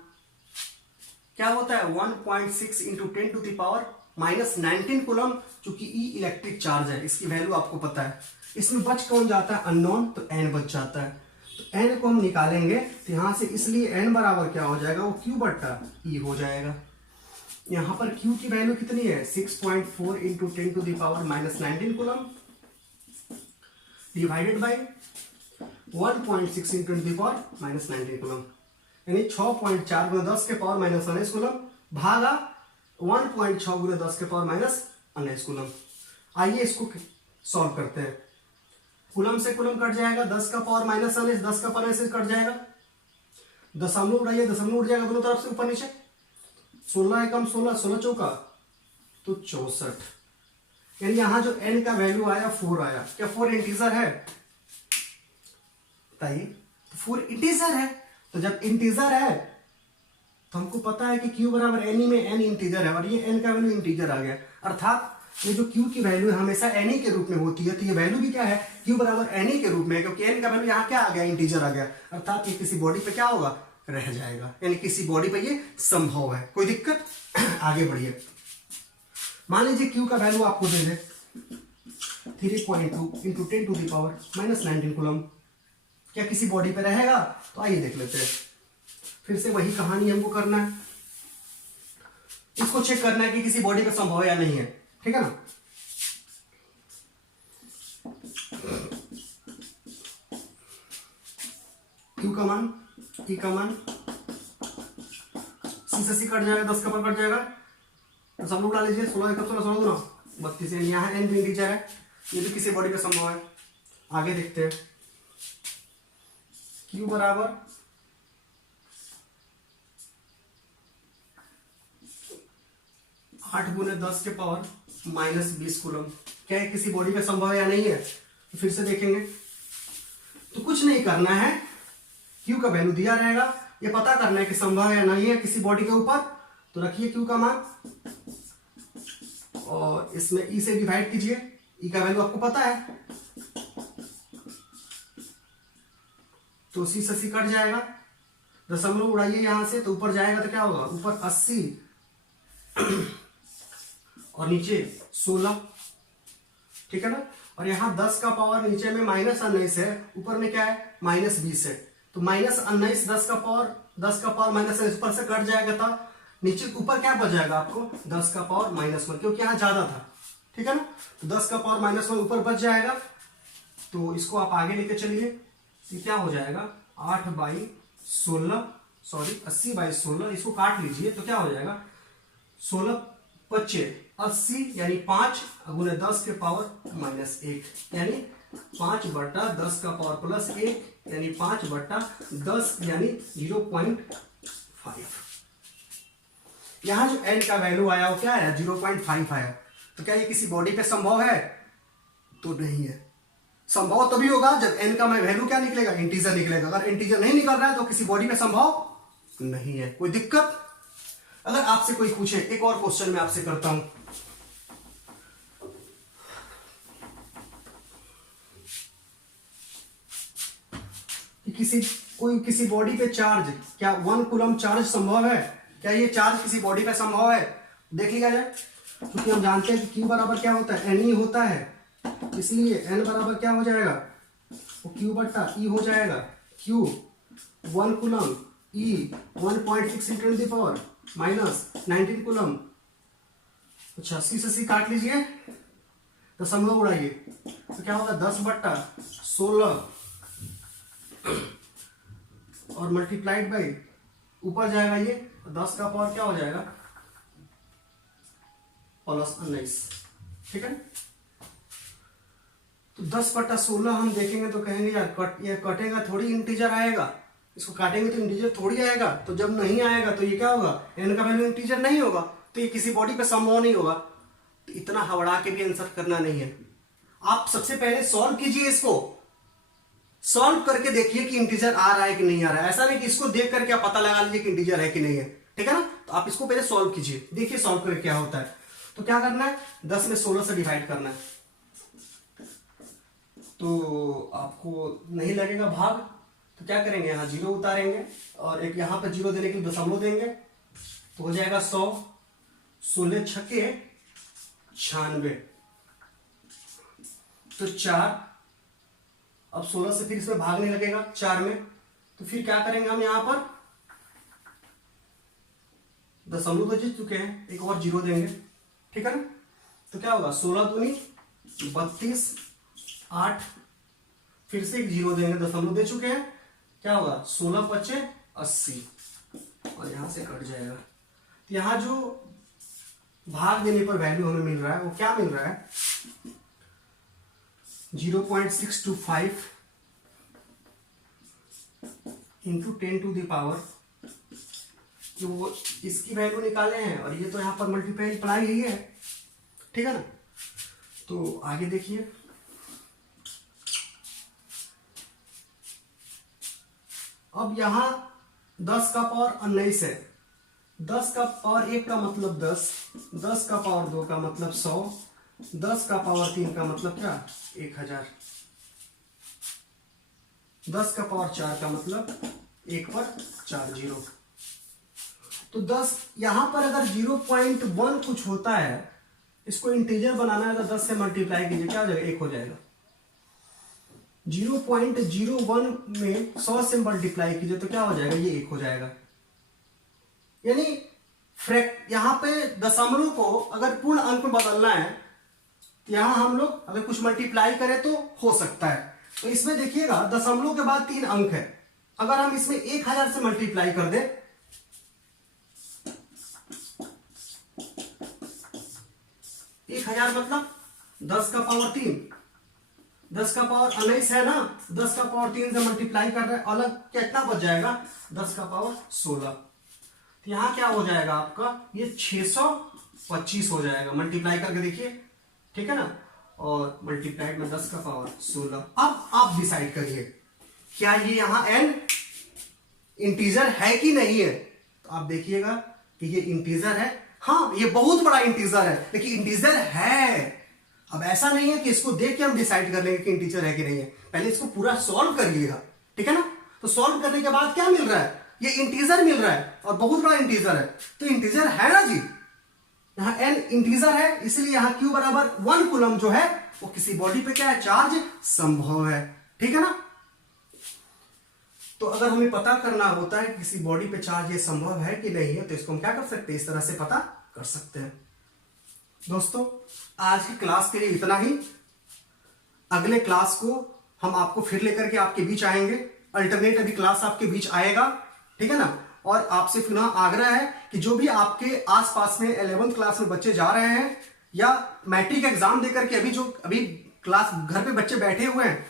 क्या होता है 1.6 into 10 to the power -19 coulomb, चूंकि E इलेक्ट्रिक चार्ज है, इसकी वैल्यू आपको पता है। इसमें बच कौन जाता है, अननोन, तो N बच जाता है। तो N को हम निकालेंगे तो यहां से, इसलिए N बराबर क्या हो जाएगा, वो Q बट्टा E हो जाएगा। यहां पर Q की वैल्यू कितनी है 6.4 into 10 to the power -19 coulomb divided by 1.6 into 10 the power -19 coulomb, यानी 6.4 गुना 10 के पावर -19 कूलम भागा 1.6 गुना 10 के पावर -19 कूलम। आइए इसको सॉल्व करते हैं। कूलम से कूलम कट जाएगा, 10 का पावर -19, 10 का पावर ऐसे कट जाएगा, दशमलव उठाइए, दशमलव उठ जाएगा दोनों तरफ से ऊपर नीचे, 16 एकम 16, 16 चौका तो 64, यानी यहां जो n का वैल्यू आया 4 आया। क्या 4 इंटीजर है? बताइए, 4 इंटीजर है। तो जब इंटीजर है तो हमको पता है कि q बराबर एन में n इंटीजर है और ये n का वैल्यू इंटीजर आ गया, अर्थात ये जो q की वैल्यू है हमेशा n के रूप में होती है, तो ये वैल्यू भी क्या है, q बराबर n के रूप में है, क्योंकि n का वैल्यू यहाँ क्या आ गया, इंटीजर आ गया, अर्थात ये किसी बॉडी पे क्या होगा, रह जाएगा, यानी किसी बॉडी पे ये संभव है। कोई दिक्कत? आगे बढ़िए। मान लीजिए q का वैल्यू आपको दे दे 3.2 into 10 to the power -19 coulomb, क्या किसी बॉडी पे रहेगा? तो आइए देख लेते हैं। फिर से वही कहानी हमको करना है, इसको चेक करना है कि किसी बॉडी पे संभव है या नहीं है, ठीक है ना। Q का मान, E का मान, C से C कट जाएगा, 10 का पर कट जाएगा, तो सब लोग डाल लीजिए, 16 एक 16 16 दूना 32, यहाँ n भी इंटीजर है, ये भी किसी बॉडी पे संभव है। आगे देखते हैं। Q बराबर 8 गुने 10 के पावर -20 कूलम, क्या है किसी बॉडी पे संभव है या नहीं है? तो फिर से देखेंगे। तो कुछ नहीं करना है, Q का वैल्यू दिया रहेगा, ये पता करना है कि संभव है या नहीं है किसी बॉडी के ऊपर। तो रखिए Q का मान और इसमें E से डिवाइड कीजिए, E का वैल्यू आपको पता है, तो C से C कट जाएगा, दशमलव उड़ाइए यहां से, तो ऊपर जाएगा तो क्या होगा, ऊपर 80 और नीचे 16, ठीक है ना। और यहाँ 10 का पावर नीचे में -19 है, ऊपर में क्या है, -20 है, तो -19 10 का पावर -19 ऊपर से कट जाएगा था, नीचे ऊपर क्या बच जाएगा आपको, 10 का पावर -1, क्योंकि यहाँ ज्यादा था, ठीक है ना। तो 10 का पावर -1 ऊपर बच जाएगा, तो इसको आप आगे लेके चलिए, ये क्या हो जाएगा 8/16, सॉरी 80/16, इसको काट लीजिए तो क्या हो जाएगा 16 25 80, यानी 5 गुने 10 के पावर -1, यानी 5/10 का पावर +1, यानी 5/10, यानी 0.5। यहां जो n का वैल्यू आया वो क्या आया, 0.5 आया। तो क्या ये किसी बॉडी पे संभव है? तो नहीं है। संभव तभी होगा जब n का वैल्यू क्या निकलेगा, इंटीजर निकलेगा। अगर इंटीजर नहीं निकल रहा है तो किसी बॉडी पे संभव नहीं है। कोई दिक्कत? अगर आपसे कोई पूछे, एक और क्वेश्चन मैं आपसे करता हूं, किसी बॉडी पे चार्ज, क्या 1 कूलम चार्ज संभव है? क्या ये चार्ज किसी बॉडी पे संभव है? देख लिया जाए, क्योंकि हम जानते हैं कि Q बराबर क्या होता है, N ही होता है, इसलिए N बराबर क्या हो जाएगा, वो Q/E हो जाएगा। Q 1 coulomb, E 1.6 into the power -19 coulomb. अच्छा, C से C काट लीजिए, दशमलव उड़ाइए, तो क्या होगा 10/16 और मल्टीप्लाइड बाई ऊपर जाएगा ये 10 का पावर क्या हो जाएगा +19, ठीक है। तो 10/16 हम देखेंगे तो कहेंगे यार ये कटेगा थोड़ी, इंटीजर आएगा, इसको काटेंगे तो इंटीजर थोड़ी आएगा। तो जब नहीं आएगा तो ये क्या होगा, n का वैल्यू इंटीजर नहीं होगा, तो ये किसी बॉडी पे संभव नहीं होगा। तो इतना हवड़ा के भी आंसर करना नहीं है, आप सबसे पहले सॉल्व कीजिए, इसको सॉल्व करके देखिए कि इंटीजर आ रहा है कि नहीं आ रहा है। ऐसा नहीं कि इसको देख करके आप पता लगा लीजिए कि इंटीजर है कि नहीं है, ठीक है ना। तो आप इसको पहले सॉल्व कीजिए, देखिए सॉल्व करके क्या होता है। तो क्या करना है, 10 में 16 से डिवाइड करना है, तो आपको नहीं लगेगा भाग, तो क्या करेंगे, यहाँ 0 उतारेंगे और एक यहाँ पे 0 देने के लिए दशमलव देंगे, तो हो जाएगा 100, 16 छक्के 96, तो 4। अब 16 से फिर इसमें भागने लगेगा 4 में, तो फिर क्या करेंगे हम, यहाँ पर दशमलव तो जीत चुके हैं, एक और 0 देंगे, ठीक है ना। तो क्या होगा 16 दूनी 32, 8, फिर से एक 0 देंगे, दशमलव दे चुके हैं, क्या होगा 16×5 80, और यहां से कट जाएगा। तो यहां जो भाग देने पर वैल्यू हमें मिल रहा है वो क्या मिल रहा है, 0.625 इंटू 10 टू द पावर कि वो इसकी वैल्यू निकाले हैं और ये तो यहाँ पर मल्टीप्लाई ही है, ठीक है ना। तो आगे देखिए, अब यहाँ 10 का पावर 19 है, 10 का पावर 1 का मतलब 10, 10 का पावर 2 का मतलब 100, 10 का पावर 3 का मतलब क्या 1000, 10 का पावर 4 का मतलब 1 पर 4 जीरो। तो 10 यहां पर अगर 0.1 कुछ होता है, इसको इंटीजर बनाना है तो 10 से मल्टीप्लाई कीजिए, क्या हो जाएगा 1 हो जाएगा। 0.01 में 100 से मल्टीप्लाई कीजिए तो क्या हो जाएगा, ये 1 हो जाएगा। यानी यहां पे दशमलव को अगर पूर्ण अंक में बदलना है तो यहां हम लोग अगर कुछ मल्टीप्लाई करें तो हो सकता है। तो इसमें देखिएगा दशमलव के बाद 3 अंक है, अगर हम इसमें 1000 से मल्टीप्लाई कर दें, 1000 मतलब 10 का पावर 3, 10 का पावर 19 है ना, 10 का पावर 3 से मल्टीप्लाई कर रहे हैं, अलग कितना बच जाएगा 10 का पावर 16। तो यहां क्या हो जाएगा आपका, ये 625 हो जाएगा, मल्टीप्लाई करके देखिए, ठीक है ना, और मल्टीप्लाइड में 10 का पावर 16। अब आप डिसाइड करिए क्या ये यहां n इंटीजर है कि नहीं है। तो आप देखिएगा कि ये इंटीजर है, हाँ ये बहुत बड़ा इंटीजर है, लेकिन इंटीजर है। अब ऐसा नहीं है कि इसको देख के हम डिसाइड कर लेंगे कि इंटीजर है कि नहीं है, पहले इसको पूरा सॉल्व करिएगा, ठीक है ना। तो सॉल्व करने के बाद क्या मिल रहा है, ये इंटीजर मिल रहा है और बहुत बड़ा इंटीजर है, तो इंटीजर है ना जी। यहां n इंटीजर है, इसलिए यहां q बराबर 1 कूलम जो है वो किसी बॉडी पे क्या है, चार्ज संभव है, ठीक है ना। तो अगर हमें पता करना होता है कि किसी बॉडी पे चार्ज ये संभव है कि नहीं है, तो इसको हम क्या कर सकते हैं, इस तरह से पता कर सकते हैं। दोस्तों आज की क्लास के लिए इतना ही, अगले क्लास को हम आपको फिर लेकर के आपके बीच आएंगे, अल्टरनेट अभी क्लास आपके बीच आएगा, ठीक है ना। और आपसे पुनः आग्रह है कि जो भी आपके आसपास में 11th क्लास में बच्चे जा रहे हैं या मैट्रिक एग्जाम देकर के अभी क्लास घर पे बच्चे बैठे हुए हैं,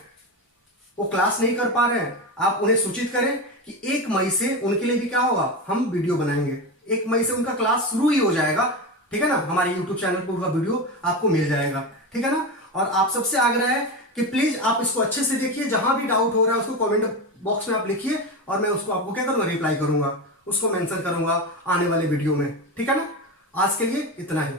वो क्लास नहीं कर पा रहे हैं, आप उन्हें सूचित करें कि 1 मई से उनके लिए भी क्या होगा, हम वीडियो बनाएंगे। 1 मई से उनका क्लास शुरू ही हो जाएगा, ठीक है ना। हमारे YouTube चैनल पर उनका वीडियो आपको मिल जाएगा, ठीक है ना। और आप सबसे आग्रह है कि प्लीज आप इसको अच्छे से देखिए, जहां भी डाउट हो रहा है उसको कमेंट बॉक्स में आप लिखिए और मैं उसको आपको क्या करूंगा, रिप्लाई करूंगा, उसको मेंशन करूंगा आने वाले वीडियो में, ठीक है ना। आज के लिए इतना ही।